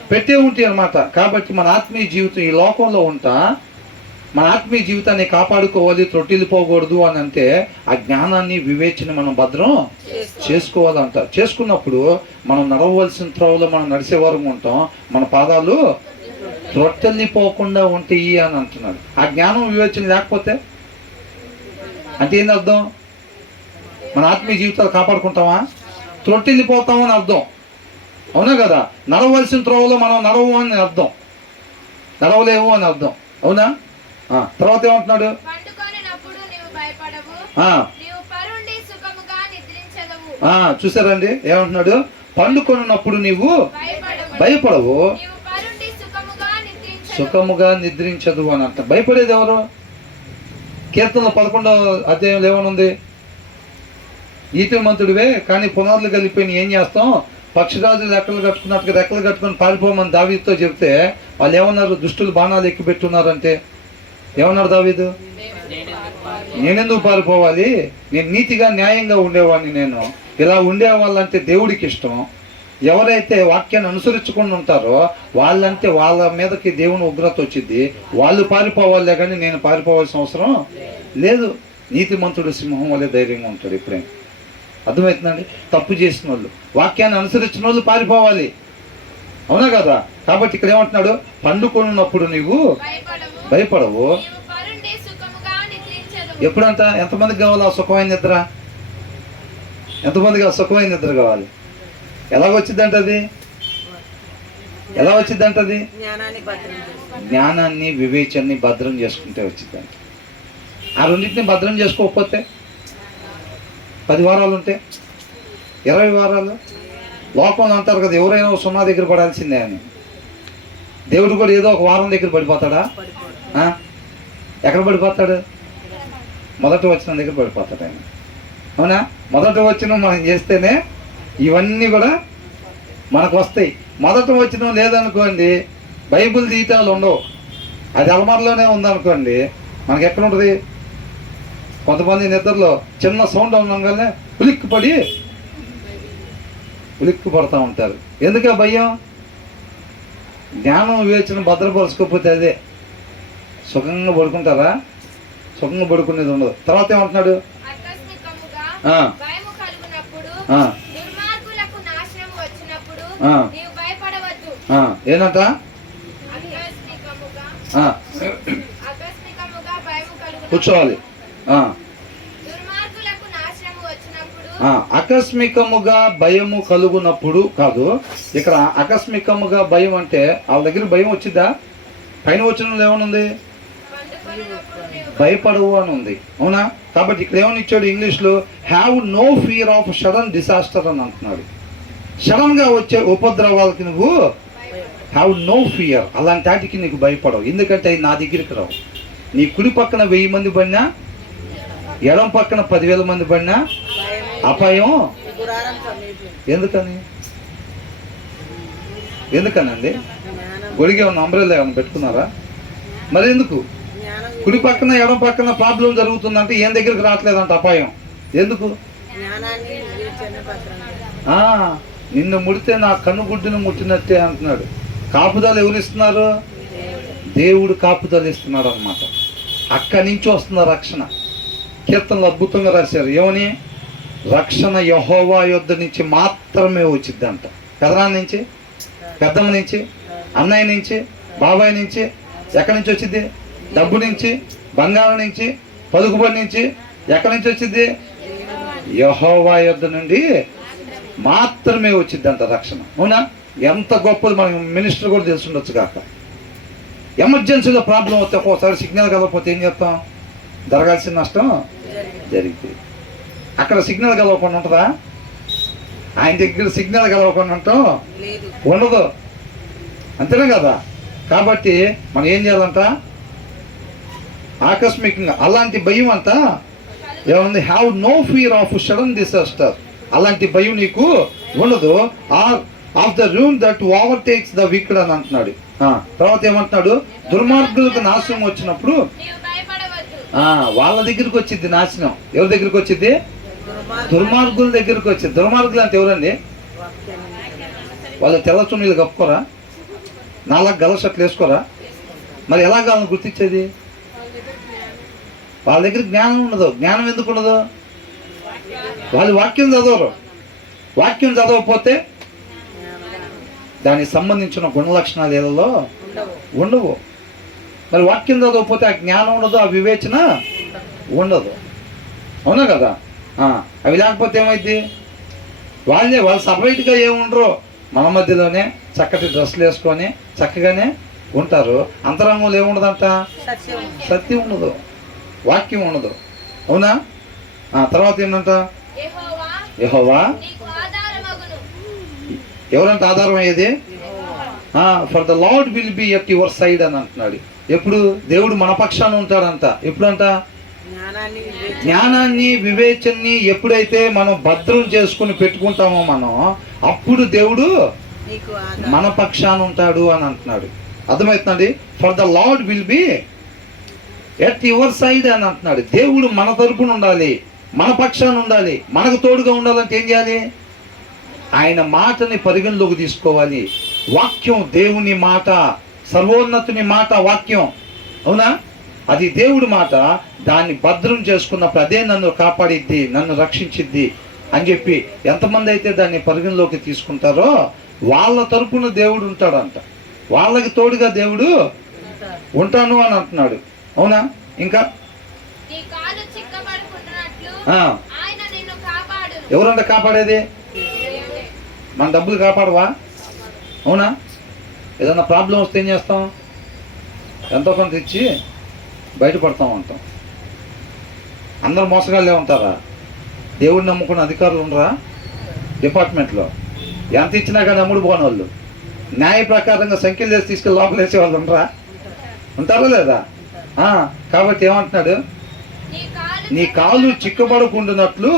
పెట్టే ఉంటాయి అన్నమాట. కాబట్టి మన ఆత్మీయ జీవితం ఈ లోకంలో ఉంటా మన ఆత్మీయ జీవితాన్ని కాపాడుకోవాలి, త్రొట్టిల్లిపోకూడదు అని అంటే ఆ జ్ఞానాన్ని, వివేచన మనం భద్రం చేసుకోవాలంట. చేసుకున్నప్పుడు మనం నడవలసిన త్రోవలో మనం నడిచేవారు ఉంటాం. మన పాదాలు త్రొట్టెల్లిపోకుండా ఉంటాయి అని అంటున్నాడు. ఆ జ్ఞానం, వివేచన లేకపోతే అంటే ఏంది అర్థం? మన ఆత్మీయ జీవితాలు కాపాడుకుంటామా? త్రొట్టెల్లిపోతామని అర్థం. అవునా కదా? నడవలసిన త్రోవలో మనం నడవు అని అర్థం, నడవలేవు అని అర్థం. అవునా? తర్వాత ఏమంటున్నాడు? చూసారండి ఏమంటున్నాడు? పండుకొనున్నప్పుడు నీవు భయపడవు, సుఖముగా నిద్రించదు అని అంట. భయపడేది ఎవరు? కీర్తనలో 11వ అధ్యాయంలో ఏమనుంది? నీతిమంతుడివే కానీ పునాదులు కలిపిపోయి ఏం చేస్తాం? పక్షిరాజు రెక్కలు కట్టుకున్నట్టుగా రెక్కలు కట్టుకొని పారిపోమని దావీదుతో చెప్తే వాళ్ళు ఏమన్నారు? దుష్టులు బాణాలు ఎక్కి పెట్టున్నారంటే ఏమన్నారు దావీదు? నేనెందుకు పారిపోవాలి? నేను నీతిగా, న్యాయంగా ఉండేవాడిని. నేను ఇలా ఉండేవాళ్ళంటే దేవుడికి ఇష్టం. ఎవరైతే వాక్యాన్ని అనుసరించకుండా ఉంటారో వాళ్ళంటే వాళ్ళ మీదకి దేవుని ఉగ్రత వచ్చింది. వాళ్ళు పారిపోవాలే కానీ నేను పారిపోవాల్సిన అవసరం లేదు. నీతిమంతుడు సింహం వల్లే ధైర్యంగా ఉంటాడు ఎప్పుడైనా. అర్థమవుతుందండి? తప్పు చేసిన వాళ్ళు, వాక్యాన్ని అనుసరించిన వాళ్ళు పారిపోవాలి. అవునా కదా? కాబట్టి ఇక్కడ ఏమంటున్నాడు? పండుకొనున్నప్పుడు నీవు భయపడవు. ఎప్పుడంట? ఎంతమందికి కావాలి ఆ సుఖమైన నిద్ర? ఎంతమందికి ఆ సుఖమైన నిద్ర కావాలి? ఎలాగొచ్చిద్దంట అది? ఎలా వచ్చిద్దంట అది? జ్ఞానాన్ని, వివేచనని భద్రం చేసుకుంటే వచ్చిద్దంట. ఆ రెండింటిని భద్రం చేసుకోకపోతే 10 వారాలు ఉంటే 20 వారాలు లోకంలో అంటారు కదా, ఎవరైనా 0 దగ్గర పడాల్సిందే అని. దేవుడు కూడా ఏదో ఒక వారం దగ్గర పడిపోతాడా? ఎక్కడ పడిపోతాడు? మొదటి వచనం దగ్గర పడిపోతాడు ఆయన. అవునా? మొదటి వచనం మనం చేస్తేనే ఇవన్నీ కూడా మనకు వస్తాయి. మొదటి వచనం లేదనుకోండి, బైబిల్ తీయటాలు ఉండవు. అది అలమారలోనే ఉందనుకోండి, మనకి ఎక్కడ ఉంటుంది? కొంతమంది నిద్రలో చిన్న సౌండ్ ఉండగానే ఉలిక్కి పడుతూ ఉంటారు. ఎందుకు ఆ భయం? జ్ఞానం, వివేచన భద్రపరచుకోకపోతే అదే. సుఖంగా పడుకుంటారా? సుఖంగా పడుకునేది ఉండదు. తర్వాత ఏమంటున్నాడు? ఏంటంట? కూర్చోవాలి. ఆకస్మికముగా భయము కలుగునప్పుడు కాదు, ఇక్కడ ఆకస్మికముగా భయం అంటే వాళ్ళ దగ్గర భయం వచ్చిద్దా? పైన వచ్చిన ఏమనుంది? భయపడవు అని ఉంది, అవునా? కాబట్టి ఇక్కడ ఏమని ఇచ్చాడు ఇంగ్లీష్లో? Have no fear of sudden disaster అని అంటున్నాడు. సడన్ గా వచ్చే ఉపద్రవాలకి నువ్వు హ్యావ్ నో ఫియర్, అలాంటి వాటికి నీకు భయపడవు. ఎందుకంటే నా దగ్గరికి రావు. నీ కుడి పక్కన 1000 మంది పడినా, ఎడం పక్కన 10,000 మంది పడినా అపాయం. ఎందుకనండి? గొడిగే ఉన్న అంబ్రెల్లా ఏమైనా పెట్టుకున్నారా? మరి ఎందుకు? కుడి పక్కన ఎడం పక్కన ప్రాబ్లం జరుగుతుందంటే ఏం దగ్గరికి రావట్లేదంట అపాయం. ఎందుకు? నిన్ను ముడితే నా కన్నుగుడ్డును ముట్టినట్టే అంటున్నాడు. కాపుదలు ఎవరు ఇస్తున్నారు? దేవుడు కాపుదలు ఇస్తున్నాడు అన్నమాట. అక్కడి నుంచి వస్తున్న రక్షణ. కీర్తనలు అద్భుతంగా రాశారు. ఏమని? రక్షణ యెహోవా యొద్ద నుంచి మాత్రమే వచ్చిద్దంట. పెదనాన్న నుంచి, పెద్దమ్మ నుంచి, అన్నయ్య నుంచి, బాబాయ్ నుంచి. ఎక్కడి నుంచి వచ్చింది? డబ్బు నుంచి, బంగారం నుంచి, పలుకుబడి నుంచి. ఎక్కడి నుంచి వచ్చింది? యెహోవా యొద్ద నుండి మాత్రమే వచ్చిద్దంట రక్షణ, అవునా? ఎంత గొప్పది మన మినిస్టర్ కూడా తెలిసి ఉండొచ్చు కాక. ఎమర్జెన్సీలో ప్రాబ్లం వస్తే ఒక్కోసారి సిగ్నల్ కలవకపోతే ఏం చేస్తాం? జరగాల్సిన నష్టం జరిగింది. అక్కడ సిగ్నల్ కలవకుండా ఉంటుందా? ఆయన దగ్గర సిగ్నల్ కలవకుండా ఉంటాం ఉండదు, అంతేనే కదా? కాబట్టి మనం ఏం చేయాలంట? ఆకస్మికంగా అలాంటి భయం అంతా ఏముంది? Have no fear of sudden disaster. అలాంటి భయం నీకు ఉండదు. Of the ruin that overtakes the wicked అని అంటున్నాడు. తర్వాత ఏమంటున్నాడు? దుర్మార్గులకు నాశనం వచ్చినప్పుడు వాళ్ళ దగ్గరికి వచ్చింది నాశనం. ఎవరి దగ్గరికి వచ్చింది? దుర్మార్గుల దగ్గరికి వచ్చింది. దుర్మార్గులు అంటే ఎవరండి? వాళ్ళు తెల్ల చున్నీలు కప్పుకోరా? నాలా గల షర్ట్లు వేసుకోరా? మరి ఎలా వాళ్ళని గుర్తించేది? వాళ్ళ దగ్గర జ్ఞానం ఉండదు. జ్ఞానం ఎందుకు ఉండదు? వాళ్ళు వాక్యం చదవరు. వాక్యం చదవకపోతే దానికి సంబంధించిన గుణలక్షణాలు ఏదో ఉండవు. మరి వాక్యం చదవకపోతే ఆ జ్ఞానం ఉండదు, ఆ వివేచన ఉండదు, అవునా కదా? అవి లేకపోతే ఏమైంది? వాళ్ళు సపరేట్గా ఏముండరు, మన మధ్యలోనే చక్కటి డ్రెస్సులు వేసుకొని చక్కగానే ఉంటారు. అంతరంగంలో ఏముండదంట? సత్యం ఉండదు, వాక్యం ఉండదు, అవునా? తర్వాత ఏంటంట? యెహోవా ఎవరంటే ఆధారం అయ్యేది? For the lord will be at your side అని అంటున్నాడు. ఎప్పుడు? దేవుడు మన పక్షాన ఉంటాడంట. ఎప్పుడంట? జ్ఞానాన్ని వివేచనని ఎప్పుడైతే మనం భద్రం చేసుకుని పెట్టుకుంటామో మనం, అప్పుడు దేవుడు మన పక్షాన ఉంటాడు అని అంటున్నాడు. అర్థమవుతుందండి? For the lord will be at your side అని అంటున్నాడు. దేవుడు మన తరపున ఉండాలి, మన పక్షాన ఉండాలి, మనకు తోడుగా ఉండాలంటే ఏం చేయాలి? ఆయన మాటని పరిగణలోకి తీసుకోవాలి. వాక్యం దేవుని మాట, సర్వోన్నతుని మాట వాక్యం, అవునా? అది దేవుడి మాట. దాన్ని భద్రం చేసుకున్నప్పుడు అదే నన్ను కాపాడిద్ది, నన్ను రక్షించిద్ది అని చెప్పి ఎంతమంది అయితే దాన్ని పరిగణలోకి తీసుకుంటారో వాళ్ళ తరపున దేవుడు ఉంటాడంట. వాళ్ళకి తోడుగా దేవుడు ఉంటాను అని అంటున్నాడు, అవునా? ఇంకా ఎవరంట కాపాడేది? మన డబ్బులు కాపాడవా? అవునా? ఏదన్నా ప్రాబ్లం వస్తే ఏం చేస్తాం? ఎంతో కొంత ఇచ్చి బయటపడతాం అంటాం. అందరు మోసగాళ్ళే ఉంటారా? దేవుడిని నమ్ముకున్న అధికారులు ఉండరా డిపార్ట్మెంట్లో? ఎంత ఇచ్చినా కానీ అమ్ముడు పోని వాళ్ళు, న్యాయ ప్రకారంగా సంఖ్యలు వేసి తీసుకెళ్ళి లోపల వేసే వాళ్ళు ఉండరా? ఉంటారా లేదా? కాబట్టి ఏమంటున్నాడు? నీ కాలు చిక్కుపడకుండానట్లు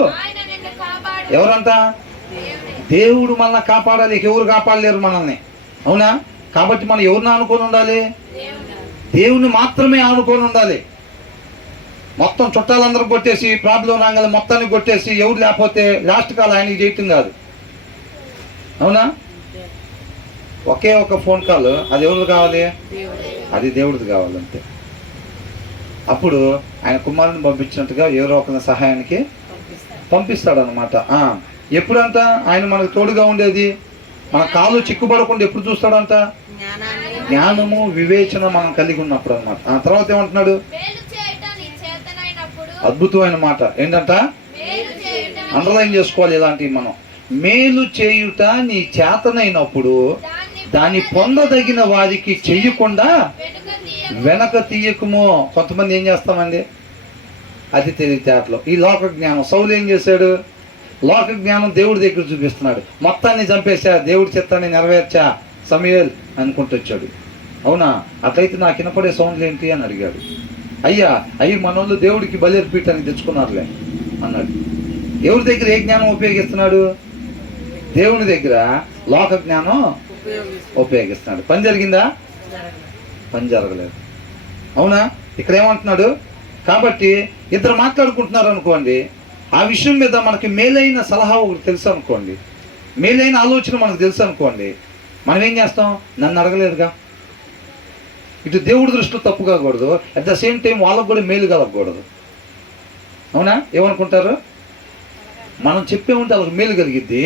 ఎవరంట? దేవుడు మనల్ని కాపాడాలి. ఎవరు కాపాడలేరు మనల్ని, అవునా? కాబట్టి మనం ఎవరిని ఆనుకొని ఉండాలి? దేవుని మాత్రమే ఆనుకొని ఉండాలి. మొత్తం చుట్టాలందరూ కొట్టేసి ప్రాబ్లం రాగానే మొత్తాన్ని కొట్టేసి ఎవరు లేకపోతే లాస్ట్ కాల్ ఆయనకి చేయటం కాదు, అవునా? ఒకే ఒక ఫోన్ కాల్, అది ఎవరిది కావాలి? అది దేవుడిది కావాలంతే. అప్పుడు ఆయన కుమారుని పంపించినట్టుగా ఎవరో ఒక సహాయానికి పంపిస్తాడు అనమాట. ఎప్పుడంట ఆయన మనకు తోడుగా ఉండేది? మన కాలు చిక్కుపడకుండా ఎప్పుడు చూస్తాడంట? జ్ఞానము వివేచన మనం కలిగి ఉన్నప్పుడు అనమాట. తర్వాత ఏమంటున్నాడు? అద్భుతమైన మాట ఏంటంట? అండర్లైన్ చేసుకోవాలి ఇలాంటివి మనం. మేలు చేయుట నీ చేతనైనప్పుడు దాన్ని పొందదగిన వారికి చెయ్యకుండా వెనక తీయకుమో. కొంతమంది ఏం చేస్తామండి, అది తెలివితేటలో ఈ లోక జ్ఞానం. సౌలు ఏం చేశాడు, లోక జ్ఞానం దేవుడి దగ్గర చూపిస్తున్నాడు. మొత్తాన్ని చంపేశా, దేవుడి చిత్తాన్ని నెరవేర్చా సమూయేల్ అనుకుంటూ వచ్చాడు. అవునా, అట్లయితే నాకు వినపడే సౌండ్లు ఏంటి అని అడిగాడు. అయ్యా మనోళ్ళు దేవుడికి బలి అర్పించడానికి తెచ్చుకున్నారులే అన్నాడు. ఎవరి దగ్గర ఏ జ్ఞానం ఉపయోగిస్తున్నాడు, దేవుని దగ్గర లోక జ్ఞానం ఉపయోగిస్తున్నాడు. పని జరిగిందా, పని జరగలేదు. అవునా, ఇక్కడ ఏమంటున్నాడు, కాబట్టి ఇద్దరు మాట్లాడుకుంటున్నారు అనుకోండి, ఆ విషయం మీద మనకి మేలైన సలహా ఒకటి తెలుసు అనుకోండి, మేలైన ఆలోచన మనకు తెలుసు అనుకోండి, మనం ఏం చేస్తాం, నన్ను అడగలేదుగా. ఇటు దేవుడి దృష్టిలో తప్పు కాకూడదు, అట్ ద సేమ్ టైం వాళ్ళకు కూడా మేలు కలగకూడదు. అవునా, ఏమనుకుంటారు, మనం చెప్పే ఉంటే వాళ్ళకి మేలు కలిగిద్ది,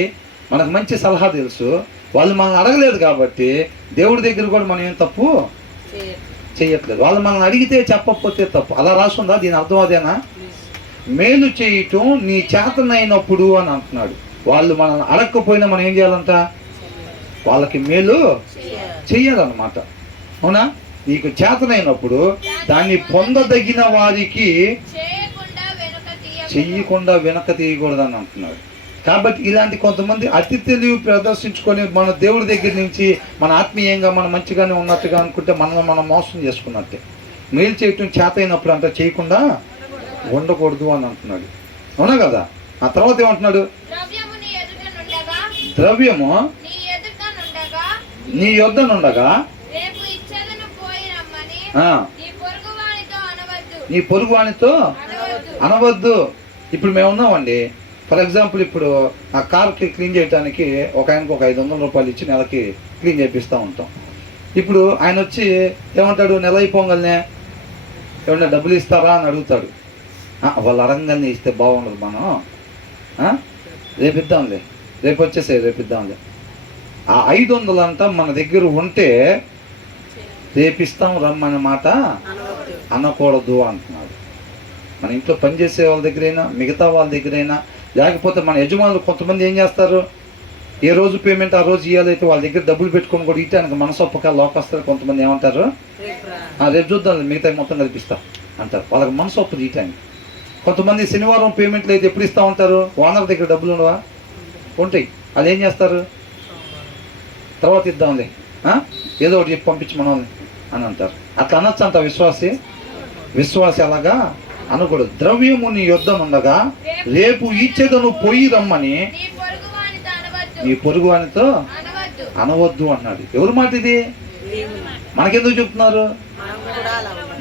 మనకు మంచి సలహా తెలుసు, వాళ్ళు మనల్ని అడగలేదు కాబట్టి దేవుడి దగ్గర కూడా మనం ఏం తప్పు చేయట్లేదు. వాళ్ళు మనల్ని అడిగితే చెప్పకపోతే తప్పు. అలా రాసుందా, దీని అర్థం అదేనా? మేలు చేయటం నీ చేతనైనప్పుడు అని అంటున్నాడు. వాళ్ళు మనల్ని అడగకపోయినా మనం ఏం చేయాలంట, వాళ్ళకి మేలు చెయ్యాలన్నమాట. అవునా, నీకు చేతనైనప్పుడు దాన్ని పొందదగిన వారికి చెయ్యకుండా వెనక తీయకూడదు అని అంటున్నాడు. కాబట్టి ఇలాంటి కొంతమంది అతి తెలివి ప్రదర్శించుకొని మన దేవుడి దగ్గర నుంచి మన ఆత్మీయంగా మనం మంచిగానే ఉన్నట్టుగా అనుకుంటే మనం మోసం చేసుకున్నట్టే. మేలు చేయటం చేత అయినప్పుడు అంతా చేయకుండా ఉండకూడదు అని అంటున్నాడు. అవునా కదా. ఆ తర్వాత ఏమంటున్నాడు, ద్రవ్యము నీ యొద్దనుండగా నీ పొరుగు వానితో అనవద్దు. ఇప్పుడు మేము ఉన్నామండి, ఫర్ ఎగ్జాంపుల్ ఇప్పుడు ఆ కార్కి క్లీన్ చేయడానికి ఒక ఆయనకు ఒక 500 రూపాయలు ఇచ్చి నెలకి క్లీన్ చేపిస్తూ ఉంటాం. ఇప్పుడు ఆయన వచ్చి ఏమంటాడు, నెల అయిపోగానే ఏమన్నా డబ్బులు ఇస్తారా అని అడుగుతాడు. వాళ్ళు అడగగానే ఇస్తే బాగుండదు, మనం రేపు ఇద్దాంలే, రేపు వచ్చేసే రేపు ఇద్దాంలే. ఆ 500 అంట మన దగ్గర ఉంటే రేపిస్తాం రమ్మనే మాట అనకూడదు అంటున్నాడు. మన ఇంట్లో పనిచేసే వాళ్ళ దగ్గరైనా మిగతా వాళ్ళ దగ్గరైనా, లేకపోతే మన యజమానులు కొంతమంది ఏం చేస్తారు, ఏ రోజు పేమెంట్ ఆ రోజు ఇవ్వాలైతే వాళ్ళ దగ్గర డబ్బులు పెట్టుకొని కూడా ఇవ్వడానికి మనసొప్పక లోకొస్తారు. కొంతమంది ఏమంటారు, రేపు చూద్దాం మిగతా మొత్తం కల్పిస్తా అంటారు, వాళ్ళకి మనసొప్పు ఇవ్వటానికి. కొంతమంది శనివారం పేమెంట్లు అయితే ఎప్పుడు ఇస్తూ ఉంటారు, ఓనర్ దగ్గర డబ్బులు ఉండవా, ఉంటాయి, వాళ్ళు ఏం చేస్తారు, తర్వాత ఇద్దాంలే ఏదో ఒకటి చెప్పి పంపించి మనల్ని అని అంటారు. అట్లా అనొచ్చు అంట విశ్వాసి అలాగా అనకూడదు. ద్రవ్యము నీ యొద్దనుండగా రేపు ఇచ్చేదను పోయి రమ్మని నీ పొరుగు వానితో అనవద్దు అన్నాడు. ఎవరి మాట ఇది, మనకెందుకు చెప్తున్నారు,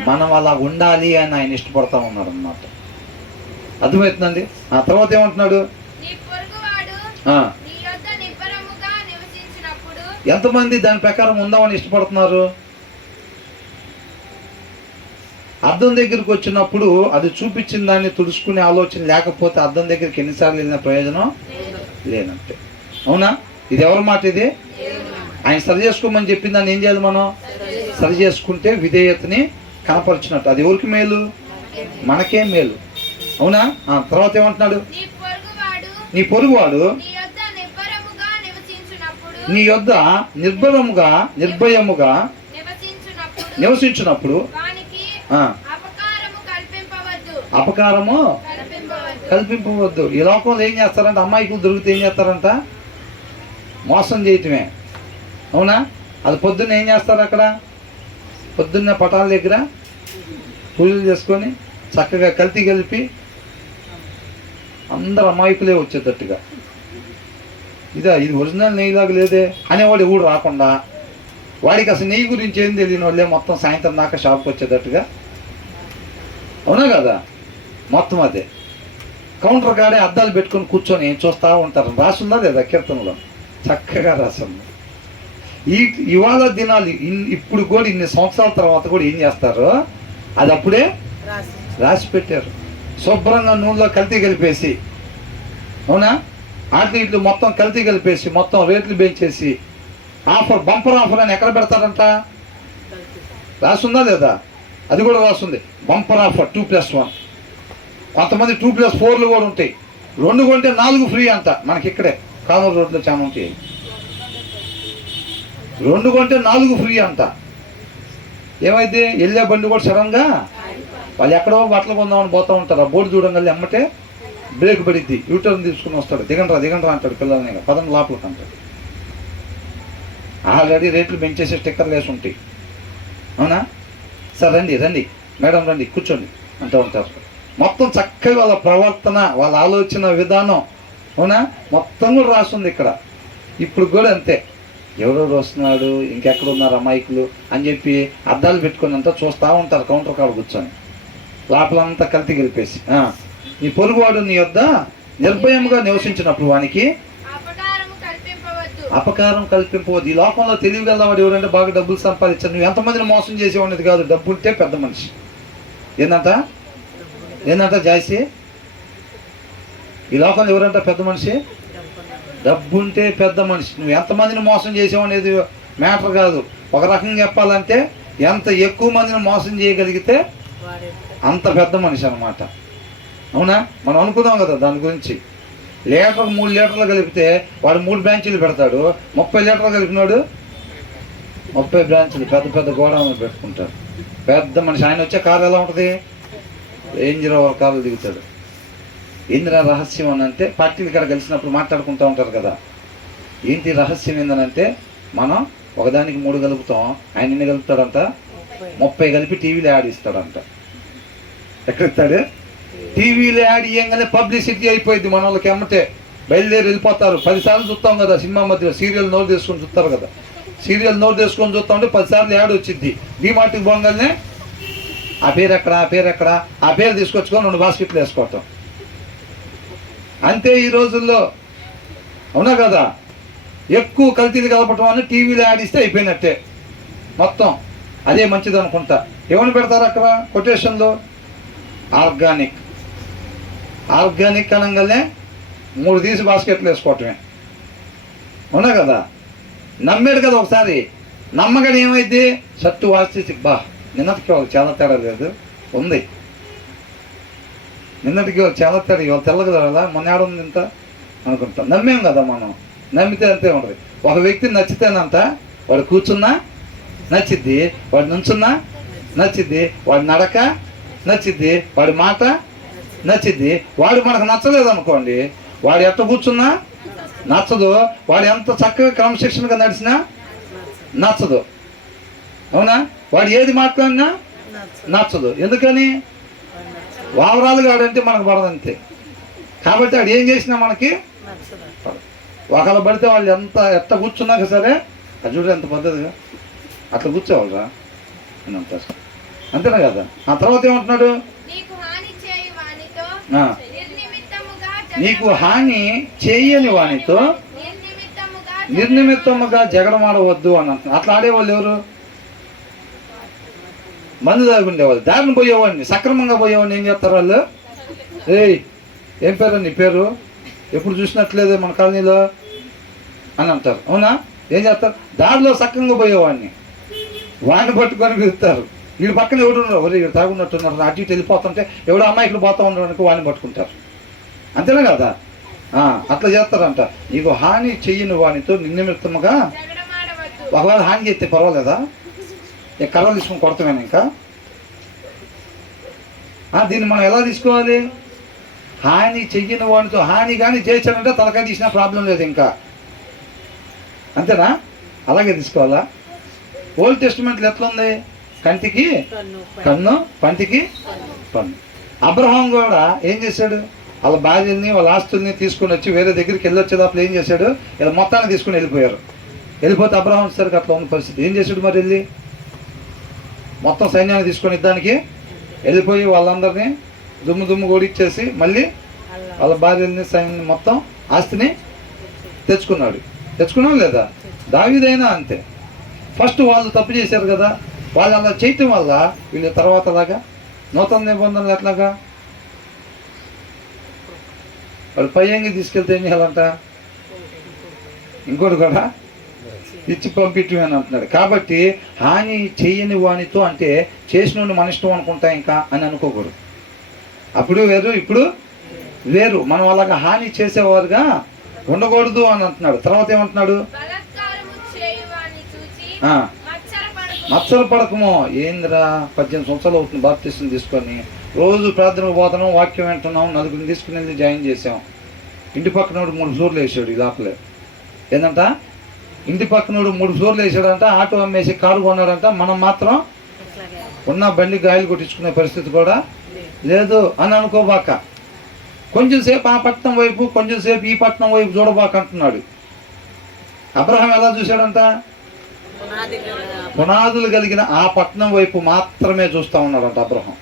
మనం అలా ఉండాలి అని ఆయన ఇష్టపడతా ఉన్నాడు అన్నమాట. అర్థమవుతుందండి. ఆ తర్వాత ఏమంటున్నాడు, ఎంతమంది దాని ప్రకారం ఉందామని ఇష్టపడుతున్నారు. అద్దం దగ్గరికి వచ్చినప్పుడు అది చూపించిన దాన్ని తుడుచుకునే ఆలోచన లేకపోతే అద్దం దగ్గరికి ఎన్నిసార్లు వెళ్ళిన ప్రయోజనం లేనంటే. అవునా, ఇది ఎవరి మాట, ఇది ఆయన సరి చేసుకోమని చెప్పిన దాన్ని ఏం చేయాలి, మనం సరి చేసుకుంటే విధేయతని కనపరిచినట్టు. అది ఎవరికి మేలు, మనకే మేలు. అవునా. తర్వాత ఏమంటున్నాడు, నీ పొరుగువాడు నీ యొద్ద నిర్భయముగా నివసించినప్పుడు అపకారము కల్పింపవద్దు. ఈ లోకంలో ఏం చేస్తారంటే, అమ్మాయికులు దొరికితే ఏం చేస్తారంట, మోసం చేయటమే. అవునా, అది పొద్దున్న ఏం చేస్తారు, అక్కడ పొద్దున్న పటాల దగ్గర పూజలు చేసుకొని చక్కగా కల్తీ కలిపి అందరు అమాయకులే వచ్చేటట్టుగా, ఇది ఒరిజినల్ నెయ్యిలాగా లేదే అనేవాడు ఎవడు రాకుండా, వాడికి అసలు నెయ్యి గురించి ఏం తెలియని వాళ్ళే మొత్తం సాయంత్రం దాకా షాప్కి వచ్చేటట్టుగా. అవునా కదా. మొత్తం అదే కౌంటర్ కాడే అద్దాలు పెట్టుకొని కూర్చొని చూస్తూ ఉంటారు. రాసుందా లేదా కీర్తనలో, చక్కగా రాసింది. ఇవాళ దినాలు ఇప్పుడు కూడా ఇన్ని సంవత్సరాల తర్వాత కూడా ఏం చేస్తారు, అది అప్పుడే రాసి పెట్టారు. శుభ్రంగా నూనెలో కల్తీ కలిపేసి, అవునా, ఆటలు ఇట్లు మొత్తం కల్తీ కలిపేసి మొత్తం రేట్లు పెంచేసి ఆఫర్, బంపర్ ఆఫర్ అని ఎక్కడ పెడతారంట, రాసుందా లేదా, అది కూడా రాస్తుంది. Bumper offer 2+1. కొంతమంది 2+4 కూడా ఉంటాయి. 2 కొంటే 4 ఫ్రీ అంట. మనకి ఇక్కడే కానూరు రోడ్లో చాలా ఉంటాయి. 2 కొంటే 4 ఫ్రీ అంట. ఏమైతే వెళ్ళే బండి కూడా సడన్గా వాళ్ళు ఎక్కడో బట్టలు కొందామని పోతూ ఉంటారు. ఆ బోర్డు చూడంగానే ఎమ్మటే బ్రేక్ పడిద్ది, యూటర్న్ తీసుకుని వస్తాడు. దిగండ్రా అంటాడు పిల్లల్ని, పదం లోపలికి అంటాడు. ఆల్రెడీ రేట్లు పెంచేసే స్టిక్కర్లు వేసి ఉంటాయి. అవునా? సార్ రండి మేడం రండి కూర్చోండి అంటూ ఉంటారు. మొత్తం చక్కగా వాళ్ళ ప్రవర్తన, వాళ్ళ ఆలోచన విధానం, అవునా, మొత్తం కూడా రాస్తుంది ఇక్కడ. ఇప్పుడు కూడా అంతే, ఎవరెవరు వస్తున్నాడు, ఇంకెక్కడ ఉన్నారు అమాయకులు అని చెప్పి అద్దాలు పెట్టుకుని అంతా చూస్తూ ఉంటారు కౌంటర్ కాడ కూర్చొని, లోపలంతా కల్తీ గెలిపేసి. నీ పొరుగువాడు నీ వద్ద నిర్భయంగా నివసించినప్పుడు వానికి అపకారం కల్పింపవద్దు. ఈ లోకంలో తెలియగలవాడు ఎవరంటే బాగా డబ్బులు సంపాదించారు. నువ్వు ఎంతమందిని మోసం చేసేవాడిది కాదు, డబ్బు ఉంటే పెద్ద మనిషి. ఏందంట జాయిసి? ఈ లోకంలో ఎవరంట పెద్ద మనిషి? డబ్బు ఉంటే పెద్ద మనిషి. నువ్వు ఎంతమందిని మోసం చేసావు అనేది మ్యాటర్ కాదు. ఒక రకంగా చెప్పాలంటే ఎంత ఎక్కువ మందిని మోసం చేయగలిగితే అంత పెద్ద మనిషి అన్నమాట. అవునా? మనం అనుకున్నాం కదా దాని గురించి. లీటర్కి 3 లీటర్లు కలిపితే వాడు 3 బ్రాంచీలు పెడతాడు. 30 లీటర్లు కలిపినాడు 30 బ్రాంచీలు, పెద్ద గోడౌన్లు పెట్టుకుంటాడు. పెద్ద మనిషి. ఆయన వచ్చే కారు ఎలా ఉంటుంది? రేంజ్ రోవర్ కారులు దిగుతాడు. ఏందిరా రహస్యం అని అంటే, పార్టీలు ఇక్కడ కలిసినప్పుడు మాట్లాడుకుంటూ ఉంటారు కదా, ఏంటి రహస్యం ఏందనంటే, మనం ఒకదానికి 3 కలుపుతాం, ఆయన ఎన్ని కలుపుతాడంట? 30 కలిపి టీవీలో యాడ్ ఇస్తాడంట. ఎక్కడిస్తాడు? టీవీలో యాడ్ ఇయ్యంగానే పబ్లిసిటీ అయిపోయింది. మన వాళ్ళకి ఎమ్మటే బయలుదేరి వెళ్ళిపోతారు. 10 సార్లు చూస్తాం కదా సినిమా మధ్యలో, సీరియల్ నోట్ చేసుకొని చూస్తారు కదా, సీరియల్ నోట్ చేసుకొని చూస్తా ఉంటే 10 సార్లు యాడ్ వచ్చింది. డీమార్ట్కి పోగానే ఆ పేరు ఎక్కడ, ఆ పేరు తీసుకొచ్చుకొని 2 బాస్కెట్లు వేసుకోవటం. అంతే ఈ రోజుల్లో. అవునా కదా? ఎక్కువ కల్తీలు కలపటం అని టీవీలో యాడ్ ఇస్తే అయిపోయినట్టే మొత్తం. అదే మంచిది అనుకుంటా. ఏమని పెడతారు అక్కడ కొటేషన్లో? ఆర్గానిక్ అనగానే 3 తీసి బాస్కెట్లు వేసుకోవటమే. అవునా కదా? నమ్మాడు కదా ఒకసారి. నమ్మగానే ఏమైంది? షర్టు వాష్ చేసి నిన్నటికి వాళ్ళు చాలా తేడా లేదు ఉంది. నిన్నటికి వాళ్ళు చాలా తేడా, ఇవాళ తెల్లగా కదా, మొన్న ఏడుంది ఇంత అనుకుంటాం. నమ్మేం కదా మనం. నమ్మితే అంతే ఉంటుంది. ఒక వ్యక్తిని నచ్చితేనంత వాడు కూర్చున్నా నచ్చిద్ది, వాడు నుంచున్నా నచ్చిద్ది, వాడి నడక నచ్చిద్ది, వాడి మాట నచ్చిద్ది. వాడు మనకు నచ్చలేదు అనుకోండి, వాడు ఎంత కూర్చున్నా నచ్చదు, వాడు ఎంత చక్కగా క్రమశిక్షణగా నడిచినా నచ్చదు. అవునా? వాడు ఏది మాట్లాడినా నచ్చదు. ఎందుకని? ఓవరాల్గా ఆడంటే మనకు పడదంతే. కాబట్టి వాడు ఏం చేసినా మనకి ఒకళ్ళు పడితే వాళ్ళు ఎట్ట కూర్చున్నాక సరే, అది చూడ ఎంత పద్ధతిగా అట్లా కూర్చోవాలరా అని అంటారు. అంతేనా కదా? ఆ తర్వాత ఏమంటున్నాడు? నీకు హాని చేయని వానితో నిర్నిమిత్తముగా జగడమాడవద్దు అని అంటున్నాడు. అట్లా ఆడేవాళ్ళు ఎవరు? మందు తాగుండేవాళ్ళు. దారిని పోయేవాడిని, సక్రమంగా పోయేవాడిని ఏం చేస్తారు వాళ్ళు? ఏం పేరు నీ పేరు, ఎప్పుడు చూసినట్లేదే మన కాలనీలో అని అంటారు. అవునా? ఏం చేస్తారు? దారిలో సక్రంగా పోయేవాడిని వాడిని పట్టుకొని పిలుస్తారు. వీడి పక్కన ఎవడు ఉన్నారు, వీడు తాగున్నట్టున్నారు, అటు ఇటు వెళ్ళిపోతుంటే ఎవడో అమ్మాయిలు పోతా ఉండడానికి వాడిని పట్టుకుంటారు. అంతేనా కదా? అట్లా చేస్తారంట. నీకు హాని చెయ్యని వానితో నిర్నిమిత్తముగా. ఒకవేళ హాని చేస్తే పర్వాలేదా? కర్రలు తీసుకుని కొడతామేనా ఇంకా? దీన్ని మనం ఎలా తీసుకోవాలి? హాని చెయ్యని వానితో. హాని కానీ చేశానంటే తలకాయ తీసినా ప్రాబ్లం లేదు ఇంకా. అంతేనా? అలాగే తీసుకోవాలా? ఓల్డ్ టెస్టిమెంట్లో ఎట్లా ఉంది? కంటికి కన్ను, పంటికి పన్ను. అబ్రహాం కూడా ఏం చేశాడు? వాళ్ళ భార్యల్ని, వాళ్ళ ఆస్తుల్ని తీసుకుని వచ్చి వేరే దగ్గరికి వెళ్ళొచ్చేటప్పుడు ఏం చేశాడు? ఇలా మొత్తాన్ని తీసుకుని వెళ్ళిపోయారు. వెళ్ళిపోతే అబ్రహాం వచ్చేసరికి అట్లా ఉన్న పరిస్థితి. ఏం చేశాడు మరి? వెళ్ళి మొత్తం సైన్యాన్ని తీసుకొని యుద్ధానికి వెళ్ళిపోయి వాళ్ళందరినీ దుమ్ము ఓడిచ్చేసి మళ్ళీ వాళ్ళ భార్యల్ని, సైన్యం మొత్తం ఆస్తిని తెచ్చుకున్నాడు. తెచ్చుకున్నాం లేదా? దావీదైనా అంతే. ఫస్ట్ వాళ్ళు తప్పు చేశారు కదా, వాళ్ళు అలా చేయటం వల్ల వీళ్ళు తర్వాత లాగా నూతన నిబంధనలు ఎట్లాగా వాడు పయ్యంగి తీసుకెళ్తే ఏం చేయాలంట? ఇంకోటి కూడా ఇచ్చి పంపించమని అంటున్నాడు. కాబట్టి హాని చేయని వానితో అంటే చేసిన మన ఇష్టం అనుకుంటా ఇంకా అని అనుకోకూడదు. అప్పుడు వేరు, ఇప్పుడు వేరు. మనం అలాగా హాని చేసేవారుగా ఉండకూడదు అని అంటున్నాడు. తర్వాత ఏమంటున్నాడు? బలాత్కారము చేయువాని చూచి ఆ, మత్సరపడకుము. మత్సర పడకమో. ఏందిరా 18 సంవత్సరాలు అవుతుంది బాప్టిస్టుని తీసుకొని, రోజు ప్రార్థనకు పోతున్నాం, వాక్యం వింటున్నాం, నలుగురిని తీసుకుని వెళ్ళి జాయిన్ చేసాం. ఇంటి పక్కనోడు 3 ఫ్లోర్లు వేసాడు ఈ లోపలే. ఏంటంట? ఇంటి పక్కనోడు 3 ఫ్లోర్లు వేసాడంట, ఆటో అమ్మేసి కారు కొన్నాడంట. మనం మాత్రం ఉన్న బండి గాయలు కొట్టించుకునే పరిస్థితి కూడా లేదు అని అనుకోబాక. కొంచెం సేపు ఆ పట్టణం వైపు, కొంచెం సేపు ఈ పట్టణం వైపు చూడబాక అంటున్నాడు. అబ్రహాం ఎలా చూశాడంట? పునాదులు కలిగిన ఆ పట్టణం వైపు మాత్రమే చూస్తూ ఉన్నాడంట అబ్రహాం.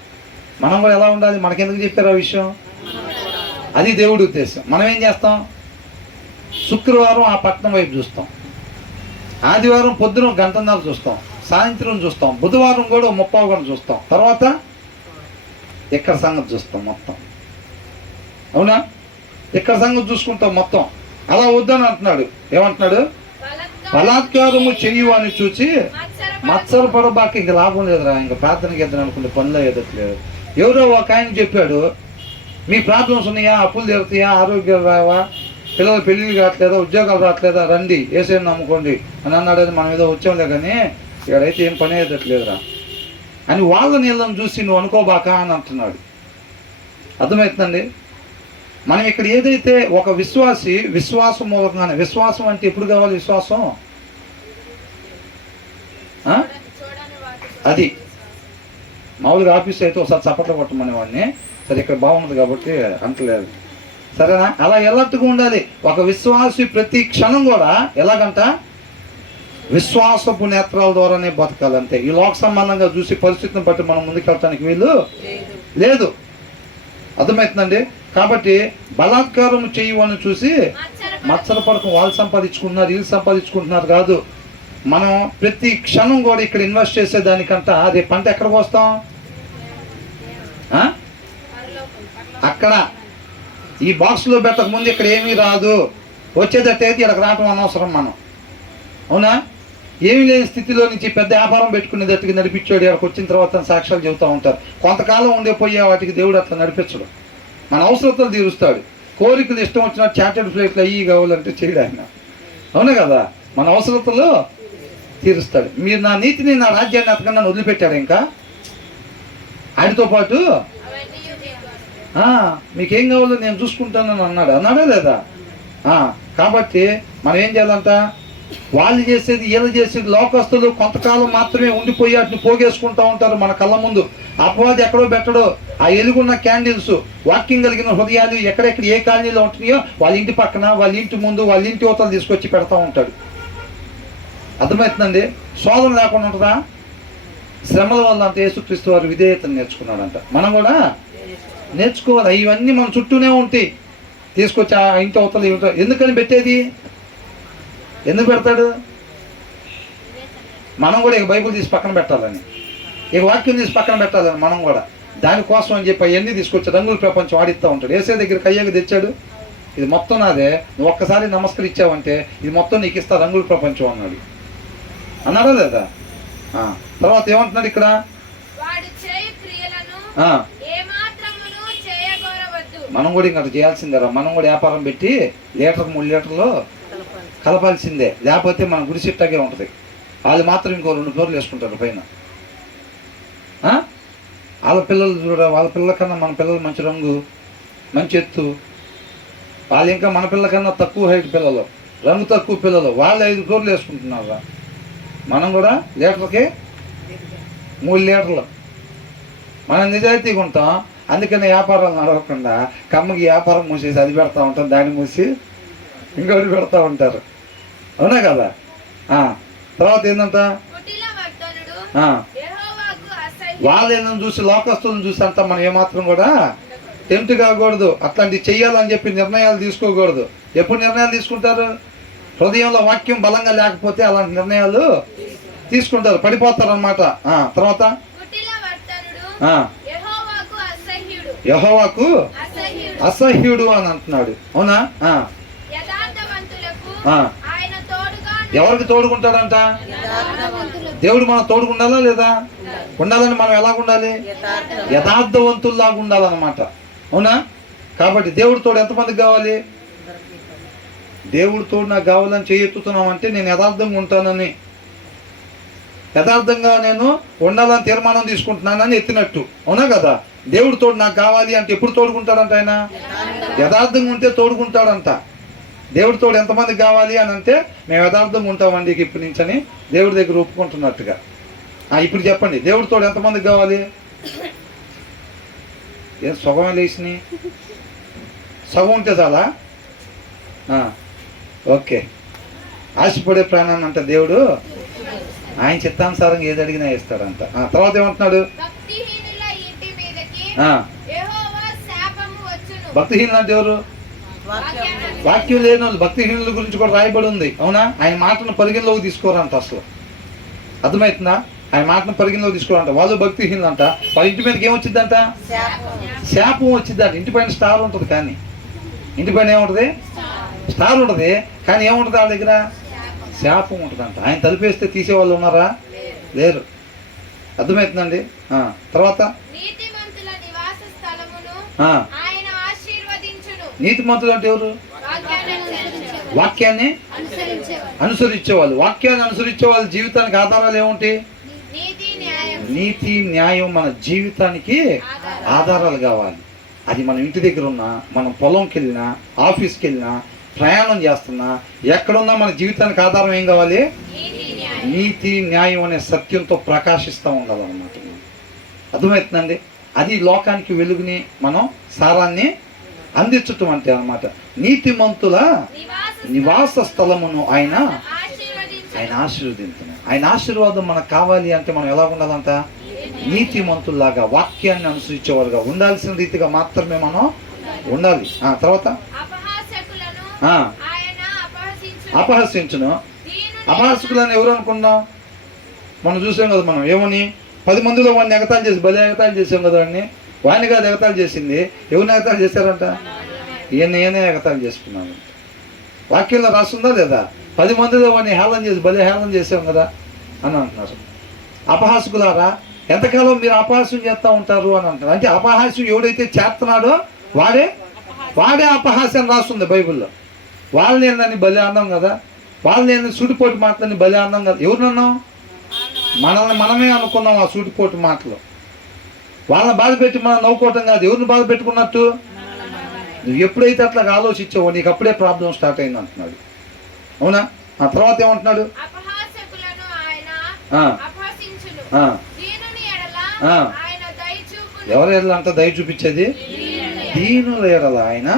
మనం కూడా ఎలా ఉండాలి? మనకెందుకు చెప్పారు ఆ విషయం? అది దేవుడి ఉద్దేశం. మనం ఏం చేస్తాం? శుక్రవారం ఆ పట్టణం వైపు చూస్తాం, ఆదివారం పొద్దున 1 గంటన్నర చూస్తాం, సాయంత్రం చూస్తాం, బుధవారం కూడా 30 గంటలు చూస్తాం, తర్వాత ఇక్కడ సంగతి చూస్తాం మొత్తం. అవునా? ఇక్కడ సంగతి చూసుకుంటాం మొత్తం. అలా వద్దని అంటున్నాడు. ఏమంటున్నాడు? బలాత్కారము చెయ్యు అని చూచి మత్సరపడబాక. ఇంక లాభం లేదురా, ఇంకా ప్రార్థనకి ఎద్దాను అనుకుంటే పనిలో ఎదట్లేదు. ఎవరో ఒక ఆయన చెప్పాడు, మీ ప్రాబ్లమ్స్ ఉన్నాయా, అప్పులు తీరుతాయా, ఆరోగ్యాలు రావా, పిల్లలు పెళ్ళిళ్ళు కావట్లేదా, ఉద్యోగాలు రావట్లేదా, రండి ఏసైని నమ్ముకోండి అని అన్నాడు. అది మనం ఏదో వచ్చాంలే కానీ ఇక్కడైతే ఏం పని అయ్యేటట్లేదురా అని వాళ్ళ నీళ్ళని చూసి నువ్వు అనుకోబాక అని అంటున్నాడు. అర్థమవుతుందండి? మనం ఇక్కడ ఏదైతే ఒక విశ్వాసి విశ్వాసం మూలకంగానే, విశ్వాసం అంటే ఎప్పుడు కావాలి విశ్వాసం? అది మామూలుగా ఆఫీస్ అయితే ఒకసారి చప్పట్లు కొట్టమని వాడిని, సరే ఇక్కడ బాగుంది కాబట్టి అంటలేదు, సరేనా? అలా ఎలర్ట్గా ఉండాలి ఒక విశ్వాసి. ప్రతి క్షణం కూడా ఎలాగంట? విశ్వాసపు నేత్రాల ద్వారానే బతకాలంతే. ఈ లోక సంబంధంగా చూసి పరిస్థితిని బట్టి మనం ముందుకెళ్ళటానికి వీలు లేదు. అర్థమవుతుందండి? కాబట్టి బలాత్కారం చేయవని చూసి మత్సరపడకం. వాళ్ళు సంపాదించుకుంటున్నారు, వీళ్ళు సంపాదించుకుంటున్నారు కాదు. మనం ప్రతి క్షణం కూడా ఇక్కడ ఇన్వెస్ట్ చేసేదానికంట రేపు పంట ఎక్కడికి వస్తాం? అక్కడ ఈ బాక్స్లో పెట్టక ముందు ఇక్కడ ఏమీ రాదు. వచ్చేటట్టయితే ఇక్కడికి రావటం అనవసరం మనం. అవునా? ఏమీ లేని స్థితిలో నుంచి పెద్ద వ్యాపారం పెట్టుకునేటట్టుగా నడిపించాడు. ఇక్కడికి వచ్చిన తర్వాత సాక్ష్యాలు చెబుతూ ఉంటారు. కొంతకాలం ఉండిపోయే వాటికి దేవుడు అట్లా నడిపించడు. మన అవసరతలు తీరుస్తాడు. కోరికలు ఇష్టం వచ్చినట్టు చార్టెడ్ ఫ్లైట్లు అయ్యి కావాలంటే చేయడు ఆయన. అవునా కదా? మన అవసరతలు తీరుస్తాడు. మీరు నా నీతిని, నా రాజ్యాన్ని అతకన్నా నన్ను వదిలిపెట్టాడు. ఇంకా ఆయనతో పాటు మీకేం కావాలో నేను చూసుకుంటానని అన్నాడా లేదా? కాబట్టి మనం ఏం చేయాలంట? వాళ్ళు చేసేది, వీళ్ళు చేసేది, లోకస్తులు కొంతకాలం మాత్రమే ఉండిపోయి వాటిని పోగేసుకుంటూ ఉంటారు మన కళ్ళ ముందు. అపవాది ఎక్కడో పెట్టడో ఆ ఎలుగున్న క్యాండిల్స్, వాక్యం కలిగిన హృదయాలు ఎక్కడెక్కడ ఏ కాలనీలో ఉంటున్నాయో వాళ్ళ ఇంటి పక్కన, వాళ్ళ ఇంటి ముందు, వాళ్ళ ఇంటి యువతలు తీసుకొచ్చి పెడతా ఉంటాడు. అర్థమవుతుందండి? శోధన లేకుండా ఉంటుందా? శ్రమల వల్ల అంత యేసుక్రీస్తు వారు విధేయతను నేర్చుకున్నాడంట. మనం కూడా నేర్చుకోవాలి. ఇవన్నీ మన చుట్టూనే ఉంటాయి. తీసుకొచ్చి ఆ ఇంటి అవతల ఎందుకని పెట్టేది? ఎందుకు పెడతాడు? మనం కూడా ఇక బైబిల్ తీసి పక్కన పెట్టాలని, ఇక వాక్యం తీసి పక్కన పెట్టాలని మనం కూడా దానికోసం అని చెప్పి అవన్నీ తీసుకొచ్చి రంగుల ప్రపంచం ఆడిస్తూ ఉంటాడు. ఏసే దగ్గరికి అయ్యాక తెచ్చాడు, ఇది మొత్తం నాదే, నువ్వు ఒక్కసారి నమస్కరించావంటే ఇది మొత్తం నీకు ఇస్తా రంగుల ప్రపంచం అన్నాడు. అన్నాడా లేదా? తర్వాత ఏమంటున్నాడు ఇక్కడ? మనం కూడా ఇంకా చేయాల్సిందేరా. మనం కూడా వ్యాపారం పెట్టి లీటర్కి 3 లీటర్లు కలపాల్సిందే. లేకపోతే మన గుడిసిట్టాగే ఉంటుంది. వాళ్ళు మాత్రం ఇంకో 2 ఫ్లోర్లు వేసుకుంటారు పైన. వాళ్ళ పిల్లలు చూడ, వాళ్ళ పిల్లల కన్నా మన పిల్లలు మంచి రంగు, మంచి ఎత్తు. వాళ్ళు ఇంకా మన పిల్లల కన్నా తక్కువ హైట్ పిల్లలు, రంగు తక్కువ పిల్లలు. వాళ్ళు 5 ఫ్లోర్లు వేసుకుంటున్నారు. మనం కూడా లీటర్కి 3 లీటర్లు. మనం నిజాయితీగా ఉంటాం. అందుకని వ్యాపారాలు నడవకుండా కమ్మకి వ్యాపారం మూసేసి అది పెడతా ఉంటాం, దాన్ని మూసి ఇంకోటి పెడతా ఉంటారు. అవునా కదా? తర్వాత ఏంటంట? వాళ్ళు ఏందని చూసి, లోకస్తులను చూసి అంతా మనం ఏమాత్రం కూడా టెంప్ట్ కాకూడదు. అట్లాంటివి చెయ్యాలని చెప్పి నిర్ణయాలు తీసుకోకూడదు. ఎప్పుడు నిర్ణయాలు తీసుకుంటారు? హృదయంలో వాక్యం బలంగా లేకపోతే అలాంటి నిర్ణయాలు తీసుకుంటారు, పడిపోతారు అన్నమాట. తర్వాత యెహోవాకు అసహ్యుడు అని అంటున్నాడు. అవునా? ఎవరికి తోడుకుంటాడంట? దేవుడు మనం తోడుకుండాలా లేదా? ఉండాలని మనం ఎలాగుండాలి? యథార్థవంతుల్లాగా ఉండాలన్నమాట. అవునా? కాబట్టి దేవుడి తోడు ఎంతమందికి కావాలి? దేవుడి తోడు నాకు కావాలని చేయెత్తుతున్నాం అంటే నేను యథార్థంగా ఉంటానని, యథార్థంగా నేను ఉండాలని తీర్మానం తీసుకుంటున్నానని ఎత్తినట్టు, అవునా కదా? దేవుడి తోడు నాకు కావాలి అంటే ఎప్పుడు తోడుకుంటాడంట ఆయన? యథార్థంగా ఉంటే తోడుకుంటాడంట. దేవుడి తోడు ఎంతమందికి కావాలి అని అంటే మేము యథార్థంగా ఉంటామండి ఇప్పటి నుంచి అని దేవుడి దగ్గర ఒప్పుకుంటున్నట్టుగా. ఇప్పుడు చెప్పండి, దేవుడి తోడు ఎంతమందికి కావాలి? ఏం సగమే లేచినాయి? సగం ఉంటే చాలా? ఓకే. ఆశపడే ప్రాణాన్ని అంట దేవుడు ఆయన చిత్తానుసారంగా ఏది అడిగినా ఇస్తాడంట. తర్వాత ఏమంటున్నాడు? భక్తిహీనులు అంటే ఎవరు? వాక్యం లేని వాళ్ళు. భక్తిహీనుల గురించి కూడా రాయబడి ఉంది, అవునా? ఆయన మాటను పరిగణలోకి తీసుకోరంట. అసలు అర్థమవుతుందా? ఆయన మాటను పరిగణలోకి తీసుకోరంట. వాళ్ళు భక్తిహీనులు అంట. వాళ్ళ ఇంటి మీదకి ఏమొచ్చిందంట? శాపం వచ్చిందంట. ఇంటి పైన స్టార్ ఉంటుంది, కానీ ఇంటి పైన ఏముంటుంది? స్టార్ ఉంటుంది, కానీ ఏముంటుంది వాళ్ళ దగ్గర? శాపం ఉంటుందంట. ఆయన తలుపేస్తే తీసేవాళ్ళు ఉన్నారా? లేరు. అర్థమవుతుందండి? తర్వాత నీతిమంతులు అంటే ఎవరు? వాక్యాన్ని అనుసరించేవాళ్ళు. వాక్యాన్ని అనుసరించే వాళ్ళ జీవితానికి ఆధారాలు ఏముంటాయి? నీతి, న్యాయం మన జీవితానికి ఆధారాలు కావాలి. అది మనం ఇంటి దగ్గర ఉన్నా, మనం పొలంకి వెళ్ళినా, ఆఫీస్కి వెళ్ళినా, ప్రయాణం చేస్తున్నా, ఎక్కడున్నా మన జీవితానికి ఆధారం ఏం కావాలి? నీతి, న్యాయం అనే సత్యంతో ప్రకాశిస్తూ ఉండాలన్నమాట. అర్థమవుతుందండి? అది లోకానికి వెలుగుని, మనం సారాన్ని అందించటం అంటే అన్నమాట. నీతిమంతుల నివాస స్థలమును ఆయన ఆశీర్వదించును. ఆయన ఆశీర్వాదం మనకు కావాలి అంటే మనం ఎలా ఉండాలంట? నీతిమంతుల్లాగా, వాక్యాన్ని అనుసరించేవారుగా, ఉండాల్సిన రీతిగా మాత్రమే మనం ఉండాలి. తర్వాత అపహసించును. అపహాసకులని ఎవరు అనుకున్నాం? మనం చూసాం కదా. మనం ఏమని 10 మందిలో వాడిని ఎగతాళి చేసి భలే ఎగతాళి చేసాం కదా. వాడిని కాదు ఎగతాళి చేసింది, ఎవరిని ఎగతాళి చేశారంట? ఈయన ఎగతాళి చేసుకున్నాను. వాక్యంలో రాస్తుందా లేదా? 10 మందిలో వాడిని హేళన చేసి భలే హేళన చేసాం కదా అని అంటున్నారు. అపహాసకులారా, ఎంతకాలం మీరు అపహాస్యం చేస్తూ ఉంటారు అని అంటారు. అంటే అపహాస్యం ఎవడైతే చేస్తున్నాడో వాడే అపహాస్యం రాస్తుంది బైబిల్లో. వాళ్ళని ఏందని భలే అన్నాం కదా, వాళ్ళని ఏంది సూటిపోటు మాటలని భలే అన్నాం కదా. ఎవరినన్నాం? మనమే అనుకున్నాం ఆ సూటిపోటు మాటలు. వాళ్ళని బాధ పెట్టి మనం నవ్వుకోవటం కాదు. ఎవరిని బాధ పెట్టుకున్నట్టు? నువ్వు ఎప్పుడైతే అట్లా ఆలోచించావో నీకు అప్పుడే ప్రాబ్లం స్టార్ట్ అయింది అంటున్నాడు, అవునా? తర్వాత ఏమంటున్నాడు? ఎవరి ఎడల అంట దయ చూపించేది? దీనుల ఎడల ఆయన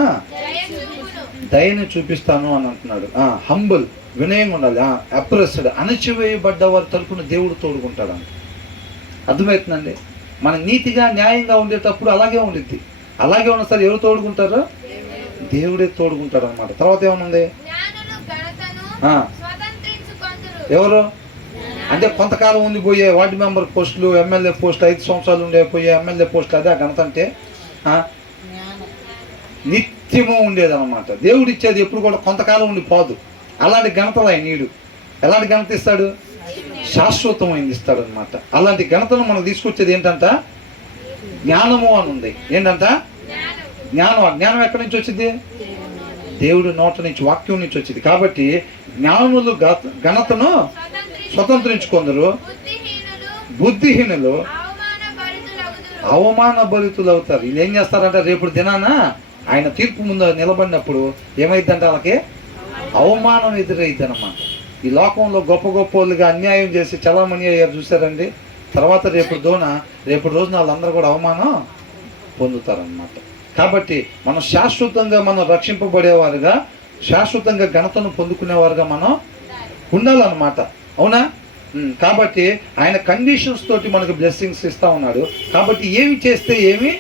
దయను చూపిస్తాను అని అంటున్నాడు. హంబుల్, వినయంగా ఉండాలి. అప్రెస్డ్, అణచివేయబడ్డ వారి తరపున దేవుడు తోడుకుంటాడు అంట. అర్థమవుతుందండి? మనం నీతిగా, న్యాయంగా ఉండేటప్పుడు అలాగే ఉండిద్ది. అలాగే ఉన్న సార్ ఎవరు తోడుకుంటారో? దేవుడే తోడుకుంటాడు అనమాట. తర్వాత ఏమనుంది? ఎవరు అంటే కొంతకాలం ఉండిపోయే వార్డు మెంబర్ పోస్టులు, ఎమ్మెల్యే పోస్టులు, 5 సంవత్సరాలు ఉండిపోయే ఎమ్మెల్యే పోస్టులు, అదే ఆ ఘనత అంటే నిత్యము ఉండేదన్నమాట. దేవుడు ఇచ్చేది ఎప్పుడు కూడా కొంతకాలం ఉండిపోదు. అలాంటి ఘనతలు ఆయన నీడు. ఎలాంటి ఘనత ఇస్తాడు? శాశ్వతమైంది ఇస్తాడు అనమాట. అలాంటి ఘనతను మనం తీసుకొచ్చేది ఏంటంట? జ్ఞానము అని ఉంది. ఏంటంట? జ్ఞానం. జ్ఞానం ఎక్కడి నుంచి వచ్చింది? దేవుడి నోట నుంచి, వాక్యం నుంచి వచ్చింది. కాబట్టి జ్ఞానులు ఘనతను స్వతంత్రించుకుందరు, బుద్ధిహీనులు అవమాన భరితులు అవుతారు. వీళ్ళు ఏం చేస్తారంట? రేపు దినాన ఆయన తీర్పు ముందు నిలబడినప్పుడు ఏమైందంటే వాళ్ళకి అవమానం ఎదురైద్ది అన్నమాట. ఈ లోకంలో గొప్ప గొప్ప వాళ్ళుగా అన్యాయం చేసి చలామణి అయ్యారు చూసారండి. తర్వాత రేపు రోజున వాళ్ళందరూ కూడా అవమానం పొందుతారన్నమాట. కాబట్టి మనం శాశ్వతంగా మనం రక్షింపబడేవారుగా, శాశ్వతంగా ఘనతను పొందుకునేవారుగా మనం ఉండాలన్నమాట, అవునా? కాబట్టి ఆయన కండిషన్స్ తోటి మనకు బ్లెస్సింగ్స్ ఇస్తా ఉన్నాడు. కాబట్టి ఏమి చేస్తే ఏమి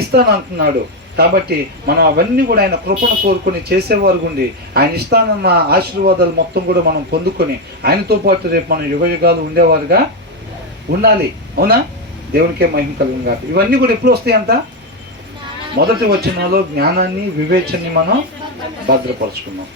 ఇస్తానంటున్నాడు. కాబట్టి మనం అవన్నీ కూడా ఆయన కృపను కోరుకొని చేసేవారు ఉండి, ఆయన ఇస్తానన్న ఆశీర్వాదాలు మొత్తం కూడా మనం పొందుకొని ఆయనతో పాటు రేపు మనం యుగయుగాలు ఉండేవారుగా ఉండాలి, అవునా? దేవునికే మహిమ కలుగును గాక. ఇవన్నీ కూడా ఎప్పుడు వస్తాయి అంట? మొదటి వచనంలో జ్ఞానాన్ని, వివేచనని మనం భద్రపరుచుకున్నాం.